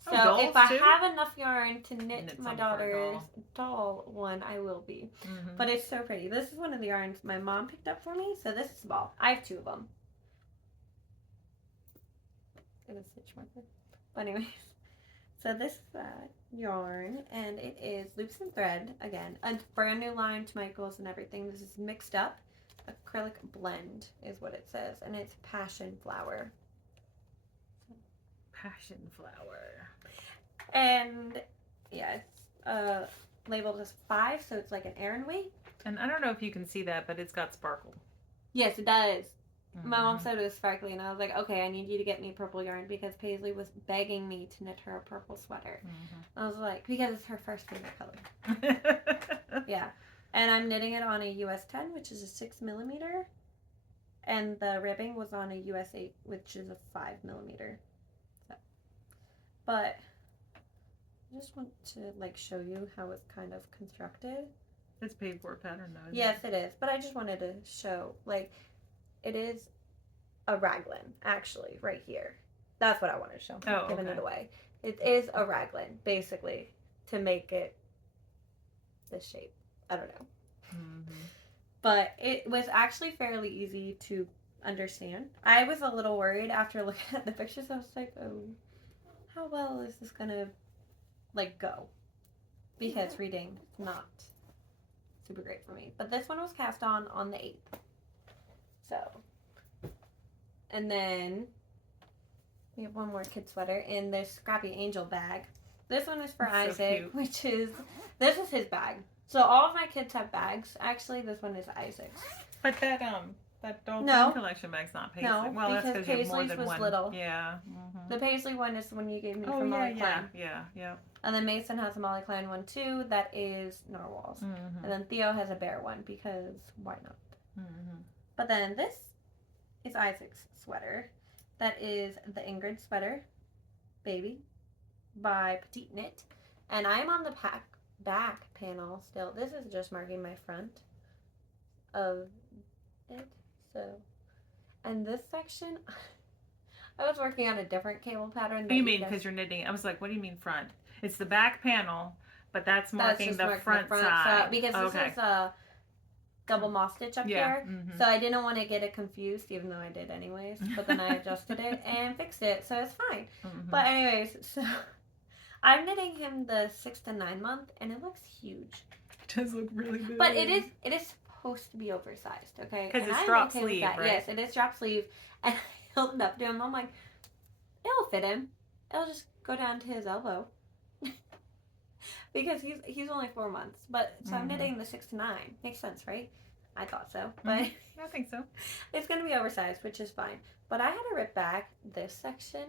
So dolls if I too? have enough yarn to knit Knit my some for a daughter's doll one, I will be. But it's so pretty. This is one of the yarns my mom picked up for me. So this is small. I have 2 of them. It was stitch marker. But anyways, so this is that yarn, and it is loops and thread again. A brand new line to Michael's and everything. This is mixed up acrylic blend is what it says, and it's passion flower. Passion flower. And yeah, it's labeled as 5, so it's like an Aran weight. And I don't know if you can see that, but it's got sparkle. Yes, it does. My mom said it was sparkly, and I was like, okay, I need you to get me purple yarn because Paisley was begging me to knit her a purple sweater. I was like, because it's her first favorite color. Yeah. And I'm knitting it on a US 10, which is a 6mm. And the ribbing was on a US 8, which is a 5mm. So. But I just want to like show you how it's kind of constructed. It's paid for pattern though. Yes, it is. But I just wanted to show, like, it is a raglan, actually, right here. That's what I wanted to show. I'm giving it away. It is a raglan, basically, to make it this shape. I don't know. But it was actually fairly easy to understand. I was a little worried after looking at the pictures. I was like, oh, how well is this gonna like go? Because reading is not super great for me. But this one was cast on the 8th. So, and then we have one more kid sweater in this Scrappy Angel bag. This one is for Isaac, which is, this is his bag. So all of my kids have bags. Actually, this one is Isaac's. But that doll collection bag's not Paisley. No, well, that's because because you have more Paisley's than was one. little. Yeah. The Paisley one is the one you gave me Oh from yeah, Molly Klein. yeah. And then Mason has a Molly Klein one too. That is narwhals. And then Theo has a bear one because why not? But then this is Isaac's sweater. That is the Ingrid sweater, baby, by Petite Knit. And I'm on the back panel still. This is just marking my front of it. So, and this section, I was working on a different cable pattern. You mean because you're knitting? I was like, what do you mean front? It's the back panel, but that's marking the front side. So, because this is a double moss stitch up here. So I didn't want to get it confused, even though I did anyways. But then I adjusted it and fixed it, so it's fine. But anyways, so I'm knitting him the 6 to 9 month, and it looks huge. It does look really big. But it is supposed to be oversized, okay? Because it's drop sleeve, right? Yes, it is drop sleeve. And I held it up to him. I'm like, it'll fit him. It'll just go down to his elbow. Because he's only 4 months. But so I'm knitting the 6 to 9. Makes sense, right? I thought so. But I think so. It's going to be oversized, which is fine. But I had to rip back this section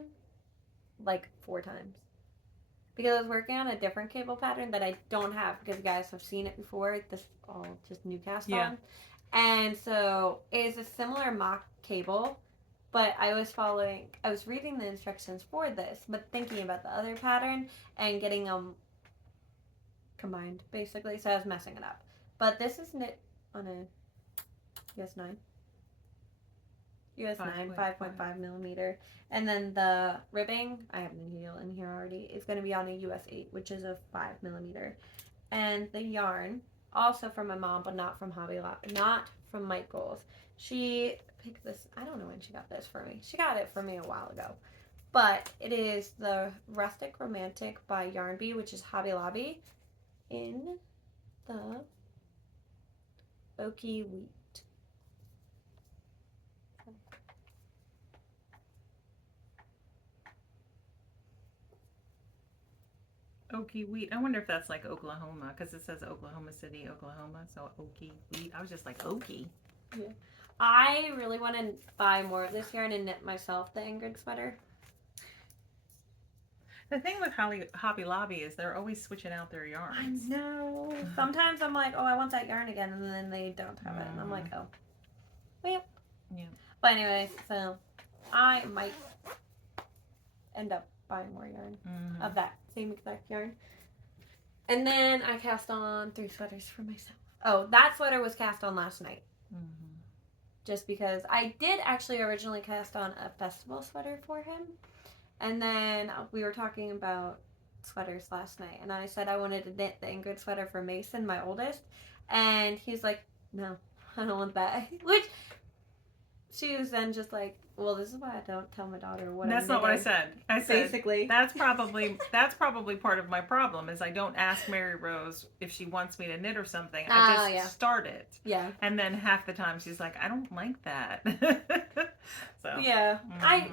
like 4 times. Because I was working on a different cable pattern that I don't have because you guys have seen it before. This all just new cast on. And so it is a similar mock cable, but I was reading the instructions for this, but thinking about the other pattern and getting them combined basically. So I was messing it up. But this is knit on a US 9. US 9, 5.5mm. And then the ribbing, I have the needle in here already, is going to be on a US 8, which is a 5mm. And the yarn, also from my mom, but not from Hobby Lobby, not from Michael's. She picked this, I don't know when she got this for me. She got it for me a while ago. But it is the Rustic Romantic by Yarn Bee, which is Hobby Lobby, in the Oaky Wheat. Oaky wheat. I wonder if that's like Oklahoma because it says Oklahoma City, Oklahoma. So Oaky wheat. I was just like Oaky. Yeah. I really want to buy more of this yarn and knit myself the Ingrid sweater. The thing with Hobby Lobby is they're always switching out their yarns. I know. Sometimes I'm like, oh, I want that yarn again, and then they don't have it, and I'm like, oh, well. Yeah. But anyways, so I might end up buying more yarn of that same exact yarn. And then I cast on 3 sweaters for myself. Oh, that sweater was cast on last night. Just because I did actually originally cast on a festival sweater for him. And then we were talking about sweaters last night, and I said I wanted to knit the Ingrid sweater for Mason, my oldest, and he's like, no, I don't want that. Which she was then just like, well, this is why I don't tell my daughter what That's I'm not what I knitting. said. I said Basically. that's probably part of my problem is I don't ask Mary Rose if she wants me to knit or something. I just start it. Yeah. And then half the time she's like, I don't like that. So yeah, I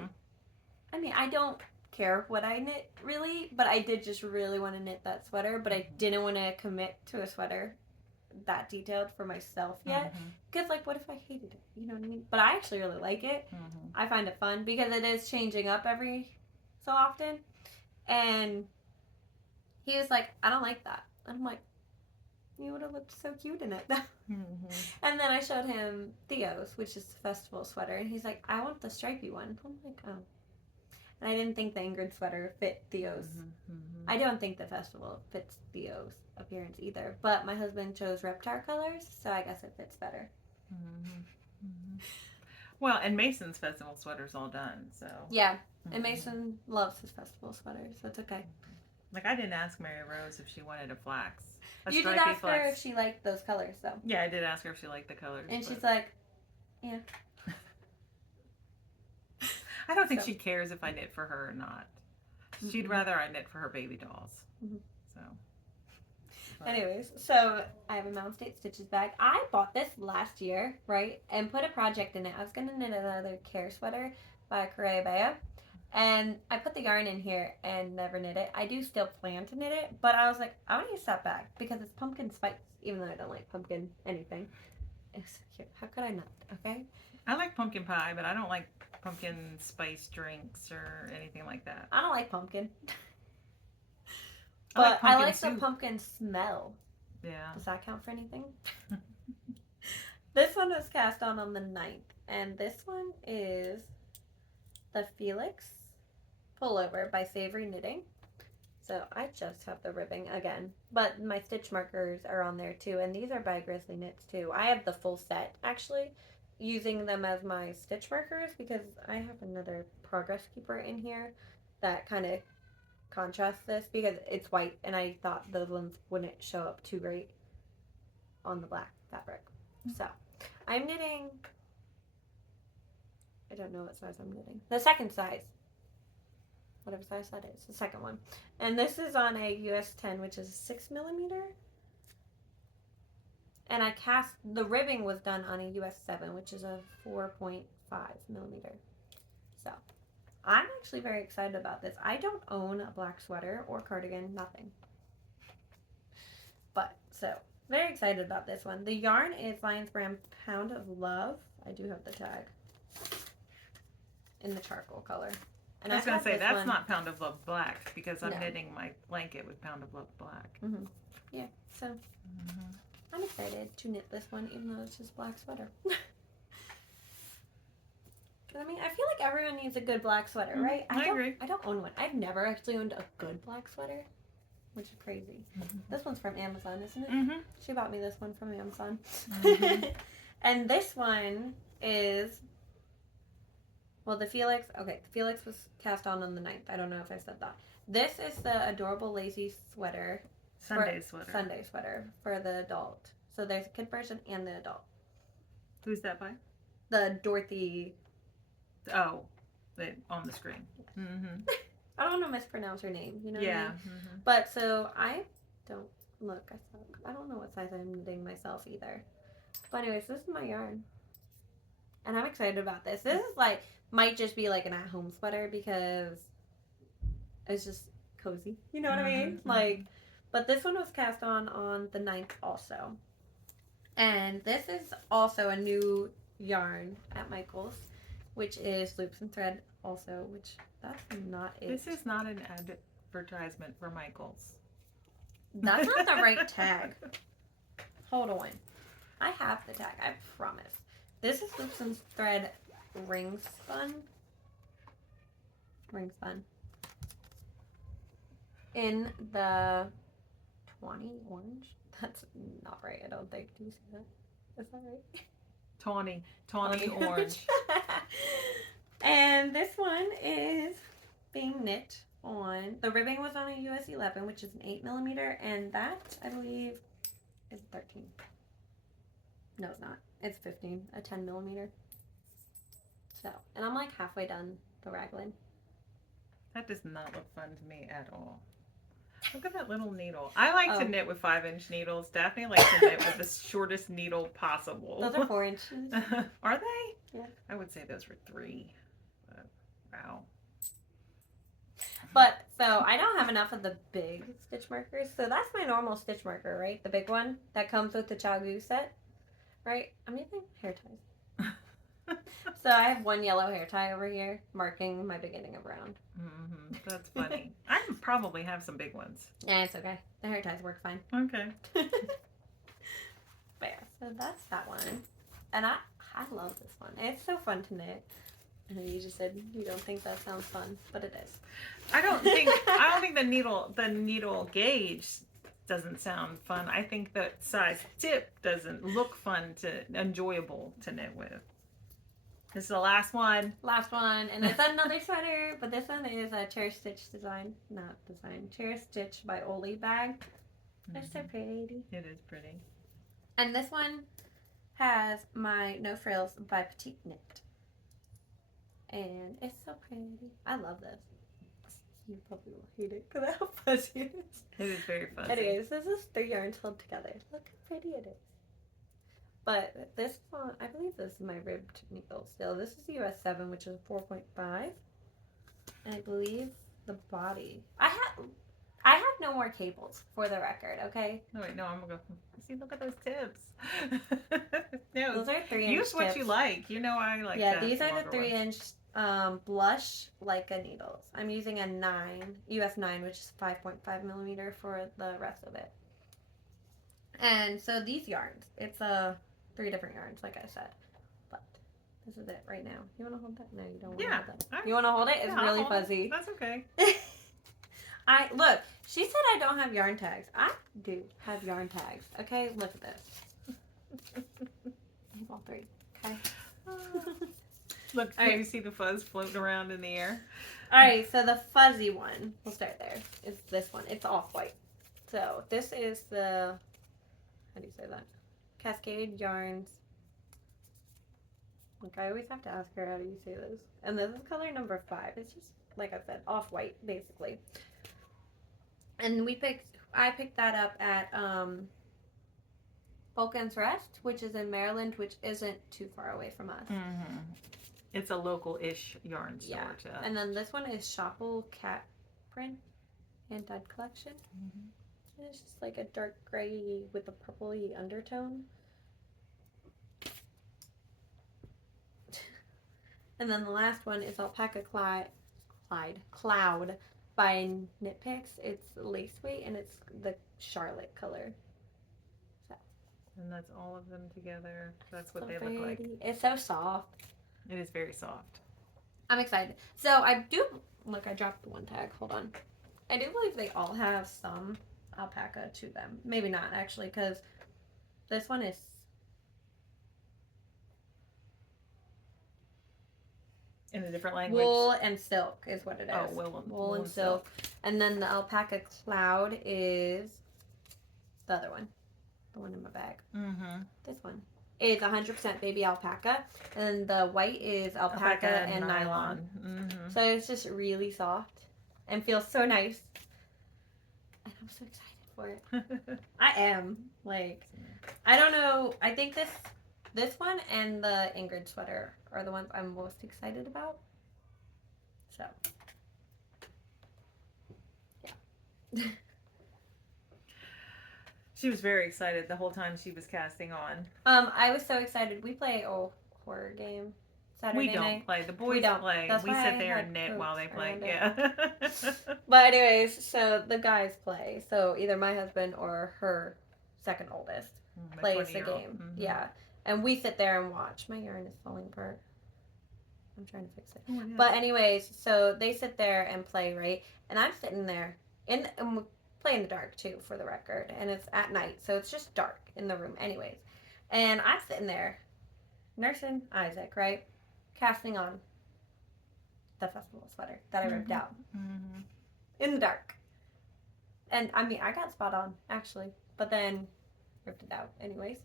mean, I don't care what I knit really, but I did just really want to knit that sweater, but I didn't want to commit to a sweater that detailed for myself yet. Because, like, what if I hated it? You know what I mean? But I actually really like it. I find it fun because it is changing up every so often. And he was like, I don't like that. And I'm like, you would have looked so cute in it. And then I showed him Theo's, which is the festival sweater, and he's like, I want the stripy one. I'm like, oh. And I didn't think the Ingrid sweater fit Theo's. I don't think the festival fits Theo's appearance either. But my husband chose Reptar colors, so I guess it fits better. Well, and Mason's festival sweater's all done, so. Yeah, and Mason loves his festival sweater, so it's okay. Like, I didn't ask Mary Rose if she wanted a flax. You did ask her if she liked those colors, though. Yeah, I did ask her if she liked the colors. And she's like, yeah. I don't think she cares if I knit for her or not. She'd rather I knit for her baby dolls. So. But. Anyways, so I have a Mountain State Stitches bag. I bought this last year, right? And put a project in it. I was going to knit another care sweater by Crochet. And I put the yarn in here and never knit it. I do still plan to knit it, but I was like, I want to use that bag because it's pumpkin spice, even though I don't like pumpkin anything. It's so cute. How could I not? Okay? I like pumpkin pie, but I don't like pumpkin spice drinks or anything like that. I don't like pumpkin. But I like the pumpkin smell. Yeah. Does that count for anything? This one was cast on the 9th. And this one is the Felix pullover by Savory Knitting. So I just have the ribbing again. But my stitch markers are on there too. And these are by Grizzly Knits too. I have the full set actually. Using them as my stitch markers because I have another progress keeper in here that kind of contrasts this because it's white and I thought those ones wouldn't show up too great on the black fabric. So I'm knitting, I don't know what size I'm knitting, the second size, whatever size that is, the second one, and this is on a US 10, which is 6mm. And I cast, the ribbing was done on a US 7, which is a 4.5mm. So, I'm actually very excited about this. I don't own a black sweater or cardigan, nothing. But, so, very excited about this one. The yarn is Lion's Brand Pound of Love. I do have the tag. In the charcoal color. And I was going to say, that's not Pound of Love Black because I'm knitting my blanket with Pound of Love Black. Yeah, so... I'm excited to knit this one, even though it's just black sweater. I mean, I feel like everyone needs a good black sweater, right? I agree. I don't own one. I've never actually owned a good black sweater, which is crazy. This one's from Amazon, isn't it? She bought me this one from Amazon. And this one is, well, the Felix, okay, the Felix was cast on the 9th. I don't know if I said that. This is the Adorable Lazy Sweater. Sunday sweater for the adult. So there's a kid version and the adult. Who's that by? The Dorothy. Oh, on the screen. I don't want to mispronounce her name. You know what I mean? Mm-hmm. But so I don't look. I don't know what size I'm knitting myself either. But anyways, this is my yarn, and I'm excited about this. This is like might just be like an at-home sweater because it's just cozy. You know what I mean? Like. But this one was cast on the 9th also. And this is also a new yarn at Michael's, which is Loops and Thread also, which that's not it. This is not an advertisement for Michael's. That's not the right tag. Hold on. I have the tag, I promise. This is Loops and Thread Ring Spun. In the 20 orange? That's not right, I don't think. Do you see that? Is that right? Tawny orange. And this one is being knit on, the ribbing was on a US 11, which is an 8mm, and that, I believe, is 13. No, it's not. It's 15, a 10mm. So, and I'm like halfway done the raglan. That does not look fun to me at all. Look at that little needle. I like to knit with 5-inch needles. Daphne likes to knit with the shortest needle possible. Those are 4 inches. Are they? Yeah. I would say those were 3. But, wow. But, so I don't have enough of the big stitch markers. So that's my normal stitch marker, right? The big one that comes with the Chagu set, right? I'm using hair ties. So I have one yellow hair tie over here, marking my beginning of round. Mm-hmm. That's funny. I probably have some big ones. Yeah, it's okay. The hair ties work fine. Okay. But yeah, so that's that one. And I love this one. It's so fun to knit. And you just said you don't think that sounds fun, but it is. I don't think the needle gauge doesn't sound fun. I think the size tip doesn't look fun enjoyable to knit with. This is the last one. Last one, and it's another sweater, but this one is a Chair Stitch design. Not design. Chair Stitch by Oli bag. It's so pretty. It is pretty. And this one has my No Frills by Petite Knit. And it's so pretty. I love this. You probably will hate it because of how fuzzy it is. It is very fuzzy. Anyways, this is 3 yarns held together. Look how pretty it is. But this one, I believe this is my ribbed needle still. This is the US 7, which is 4.5. And I believe the body. I have no more cables for the record, okay? No, wait, no, I'm gonna go. See, look at those tips. No, those are 3-inch use what tips. you like. You know I like. Yeah, that these are the longer ones. 3-inch blush Leica needles. I'm using a 9, US 9, which is 5.5mm for the rest of it. And so these yarns, it's 3 different yarns, like I said. But this is it right now. You want to hold that? No, you don't want to hold that. You want to hold it? It's really fuzzy. That's okay. Look, she said I don't have yarn tags. I do have yarn tags. Okay, look at this. I have all 3. Okay. Look, can you see the fuzz floating around in the air? Alright, so the fuzzy one, we'll start there, is this one. It's off-white. So this is the, how do you say that? Cascade Yarns. Look, I always have to ask her how do you say this. And this is color number 5. It's just, like I said, off-white, basically. And I picked that up at Vulcan's Rest, which is in Maryland, which isn't too far away from us. Mm-hmm. It's a local-ish yarn store. Yeah. And then this one is Shopple Cat Print and Dyed Collection. Mm-hmm. And it's just like a dark gray with a purpley undertone. And then the last one is Alpaca Cloud by Knit Picks. It's lace weight and it's the Charlotte color. So. And that's all of them together. That's what they look like. It's so soft. It is very soft. I'm excited. So I dropped the one tag. Hold on. I do believe they all have some alpaca to them. Maybe not actually, because this one is in a different language. Wool and silk is what it is. Oh, wool and silk. And then the alpaca cloud is the other one. The one in my bag. Mm-hmm. This one is 100% baby alpaca, and the white is alpaca and nylon. Mm-hmm. So it's just really soft and feels so nice. And I'm so excited for it. I am. Like, I don't know. I think this one and the Ingrid sweater are the ones I'm most excited about. So, yeah. She was very excited the whole time she was casting on. I was so excited. We play a horror game Saturday night. We don't play. The boys play. That's we why sit I there had and knit while they play. around it. Yeah. But anyways, so the guys play. So either my husband or her second oldest plays the game. Mm-hmm. Yeah. And we sit there and watch. My yarn is falling apart. I'm trying to fix it. Oh, yeah. But anyways, so they sit there and play, right? And I'm sitting there and we play in the dark too, for the record. And it's at night, so it's just dark in the room anyways. And I'm sitting there nursing Isaac, right? Casting on. the festival sweater that I ripped out Mm-hmm. in the dark. And I mean, I got spot on actually, but then ripped it out anyways,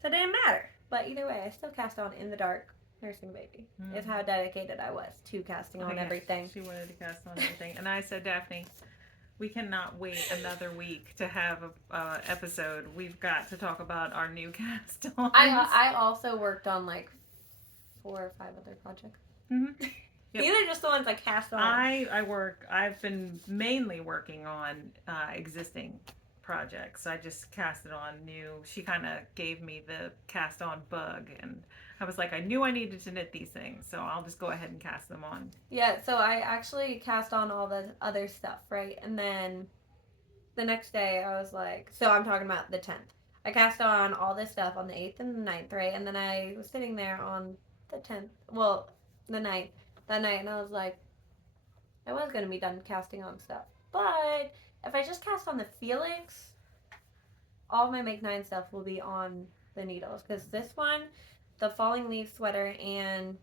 so it didn't matter. But either way, I still cast on in the dark, nursing a baby. Mm-hmm. Is how dedicated I was to casting on everything. She wanted to cast on everything, and I said, Daphne, we cannot wait another week to have a episode. We've got to talk about our new cast on. I also worked on like 4 or 5 other projects. Mm-hmm. Yep. These are just the ones I cast on. I've been mainly working on existing projects. I just casted on new. She kind of gave me the cast on bug, and I was like, I knew I needed to knit these things, so I'll just go ahead and cast them on. Yeah, so I actually cast on all the other stuff, right? And then the next day I was like, so I'm talking about the 10th. I cast on all this stuff on the 8th and the 9th, right? And then I was sitting there on the 10th, well, the 9th, that night, and I was like, I was going to be done casting on stuff. But if I just cast on the feelings, all of my Make 9 stuff will be on the needles. Because this one, the Falling Leaf sweater and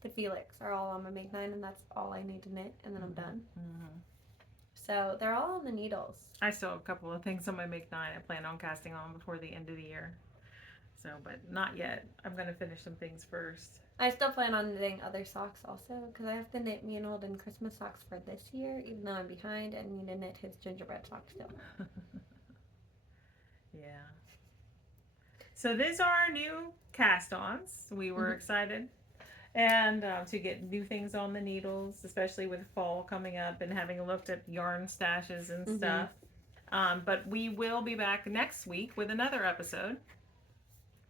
the Felix are all on my Make 9, and that's all I need to knit, and then I'm done. Mm-hmm. So they're all on the needles. I still have a couple of things on my Make 9 I plan on casting on before the end of the year. So, but not yet. I'm going to finish some things first. I still plan on knitting other socks also, because I have to knit me and Holden Christmas socks for this year, even though I'm behind and need to knit his gingerbread socks still. Yeah. So these are our new cast-ons. We were excited and to get new things on the needles, especially with fall coming up and having looked at yarn stashes and stuff. But we will be back next week with another episode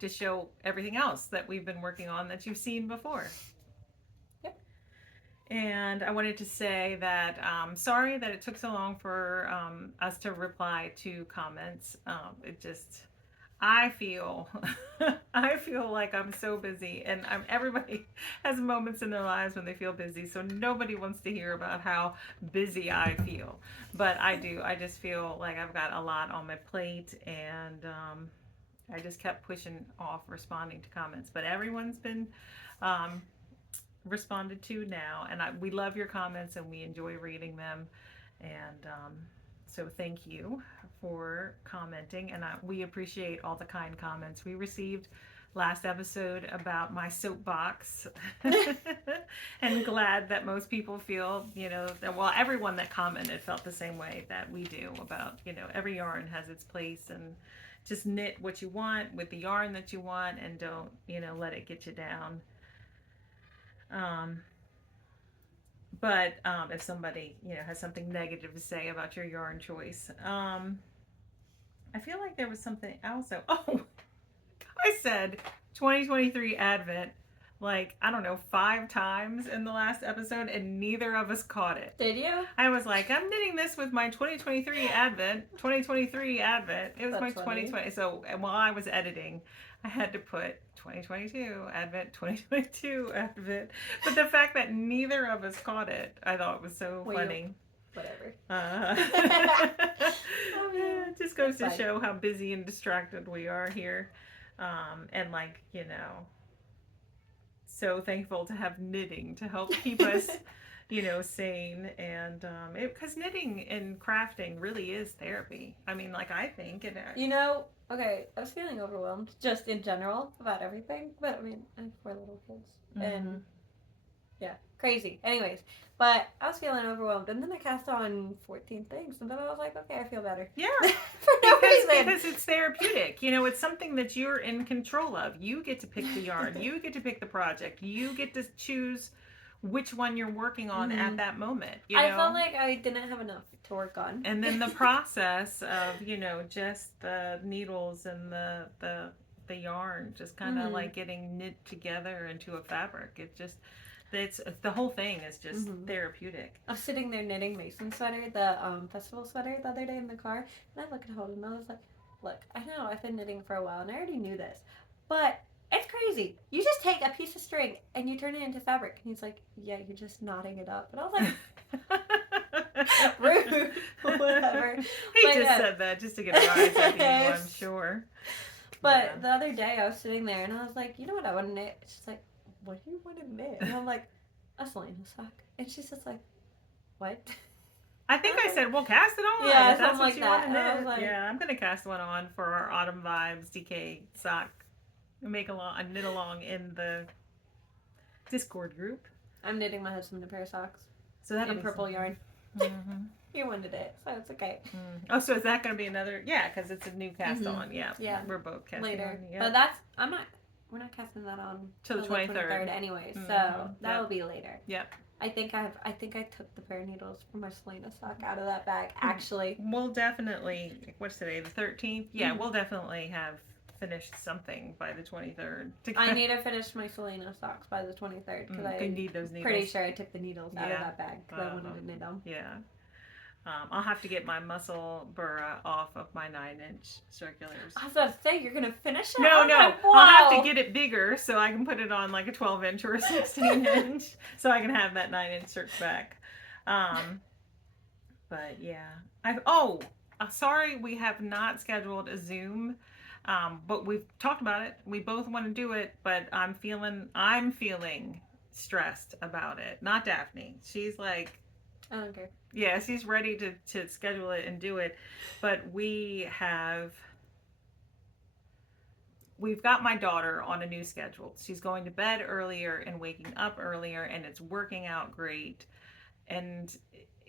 to show everything else that we've been working on that you've seen before. Yep. And I wanted to say that sorry that it took so long for us to reply to comments. I feel like I'm so busy, and everybody has moments in their lives when they feel busy, so nobody wants to hear about how busy I feel. But I do. I just feel like I've got a lot on my plate, and I just kept pushing off responding to comments. But everyone's been responded to now, and we love your comments, and we enjoy reading them. And so thank you for commenting, and we appreciate all the kind comments we received last episode about my soapbox. And glad that most people feel, well, everyone that commented felt the same way that we do about, every yarn has its place, and just knit what you want with the yarn that you want, and don't, let it get you down. But if somebody, has something negative to say about your yarn choice, I feel like there was something else. Oh, I said 2023 Advent, like, I don't know, 5 times in the last episode, and neither of us caught it. Did you? I was like, I'm knitting this with my 2023 Advent. It was That's my funny. 2020. So while I was editing, I had to put 2022 Advent, 2022 Advent. But the fact that neither of us caught it, I thought was so funny. Whatever. It just goes to show how busy and distracted we are here. And like, so thankful to have knitting to help keep us, sane. And because knitting and crafting really is therapy. I mean, like, I think. Okay, I was feeling overwhelmed just in general about everything. But I mean, I have 4 little kids. And yeah, crazy. Anyways, but I was feeling overwhelmed, and then I cast on 14 things, and then I was like, okay, I feel better. Yeah. For no reason. Because it's therapeutic. It's something that you're in control of. You get to pick the yarn. You get to pick the project. You get to choose which one you're working on at that moment. I felt like I didn't have enough to work on. And then the process of, just the needles and the yarn just kind of like getting knit together into a fabric. It's the whole thing is just therapeutic. I was sitting there knitting Mason's sweater, the festival sweater, the other day in the car, and I looked at Holden and I was like, look, I know I've been knitting for a while, and I already knew this, but it's crazy. You just take a piece of string and you turn it into fabric. And he's like, yeah, you're just knotting it up. And I was like, rude, whatever. He said that just to get a rise out of you, I'm sure. But the other day I was sitting there and I was like, you know what I want to knit? She's like, what do you want to knit? And I'm like, a Selena sock. And she's just like, what? I think I said, well, cast it on. Yeah, if that's something what like you that. want to And I knit. was like- Yeah, I'm going to cast one on for our Autumn Vibes DK sock. Make a knit along in the Discord group. I'm knitting my husband a pair of socks. So that'll In be purple something. yarn. Mm-hmm. He wanted it, so it's okay. Oh, so is that going to be another? Yeah, because it's a new cast on. Yeah, Yeah. we're both casting Later. on. Yeah. But that's, we're not casting that on Till the 23rd. anyway, so Mhm. that Yep. will be later. Yep. I think I took the pair of needles from my Selena sock out of that bag, actually. We'll definitely, what's today, the 13th? Yeah, Mhm. we'll definitely have finished something by the 23rd. I need to finish my Selena socks by the 23rd, because I need those needles. pretty sure I took the needles out of Yeah. that bag, because I wanted to knit them. Yeah. I'll have to get my muscle burra off of my 9-inch circulars. I was about to say, you're going to finish it? No, I was no. like, I'll have to whoa. get it bigger so I can put it on like a 12-inch or a 16-inch so I can have that 9-inch circ back. But yeah. Sorry we have not scheduled a Zoom. But we've talked about it. We both want to do it, but I'm feeling stressed about it. Not Daphne. She's like, I don't care. yeah, she's ready to schedule it and do it. But we've got my daughter on a new schedule. She's going to bed earlier and waking up earlier, and it's working out great. And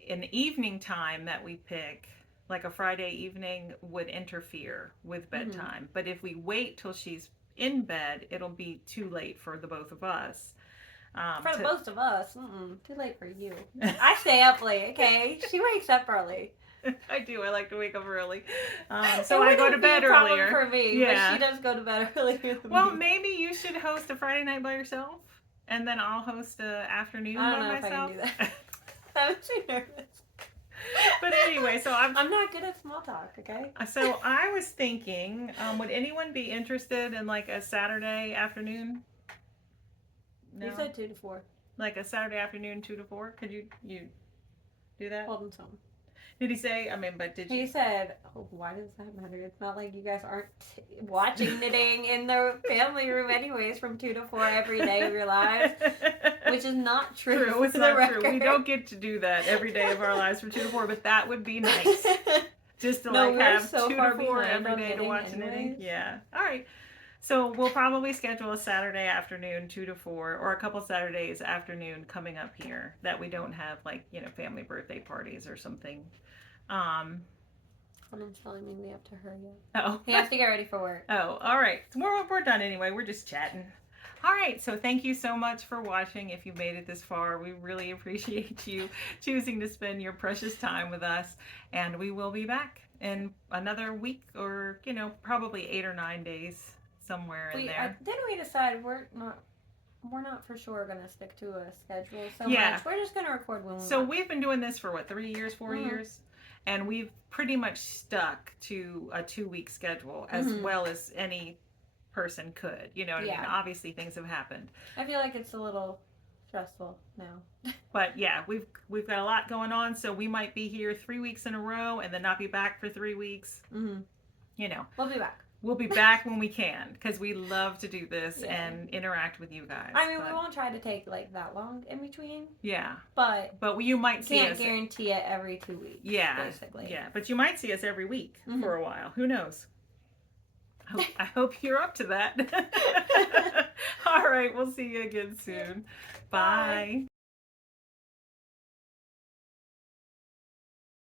an evening time that we pick, like a Friday evening, would interfere with bedtime. But if we wait till she's in bed, it'll be too late for the both of us. For the both of us, too late for you. I stay up late, okay? She wakes up early. I do. I like to wake up early. So I go to bed earlier. For me, Yeah. but she does go to bed earlier than Well, me. maybe you should host a Friday night by yourself, and then I'll host an afternoon I don't by know if myself. I can do that. That makes me nervous. But anyway, so I'm not good at small talk, okay? So I was thinking, would anyone be interested in like a Saturday afternoon? No? You said 2 to 4. Like a Saturday afternoon, 2 to 4? Could you do that? Hold on, some. Did he say? I mean, but did you? He said, "Oh, why does that matter? It's not like you guys aren't watching knitting in the family room, anyways, from 2 to 4 every day of your lives." Which is not true. It's not true. We don't get to do that every day of our lives from 2 to 4, but that would be nice. Just to have so 2 far to 4 behind every on day to knitting watch anyways. knitting. Yeah. All right. So we'll probably schedule a Saturday afternoon, 2 to 4, or a couple Saturdays afternoon coming up here that we don't have like, family birthday parties or something. Someone's telling me we have to hurry up. Oh. He has to get ready for work. Oh, all right. We're done anyway. We're just chatting. All right. So thank you so much for watching. If you made it this far, we really appreciate you choosing to spend your precious time with us. And we will be back in another week or, probably 8 or 9 days somewhere in there. Then we decided we're not for sure going to stick to a schedule so Yeah. much. We're just going to record when we So want. we've been doing this for 3 years, 4 years? And we've pretty much stuck to a 2-week schedule as well as any person could. You know what I mean? Obviously things have happened. I feel like it's a little stressful now. But yeah, we've got a lot going on, so we might be here 3 weeks in a row and then not be back for 3 weeks. We'll be back. We'll be back when we can, because we love to do this and interact with you guys. I mean, we won't try to take like that long in between. Yeah. But you might see us. Can't guarantee it every 2 weeks. Yeah. Basically. Yeah. But you might see us every week for a while. Who knows? I hope you're up to that. All right. We'll see you again soon. Bye.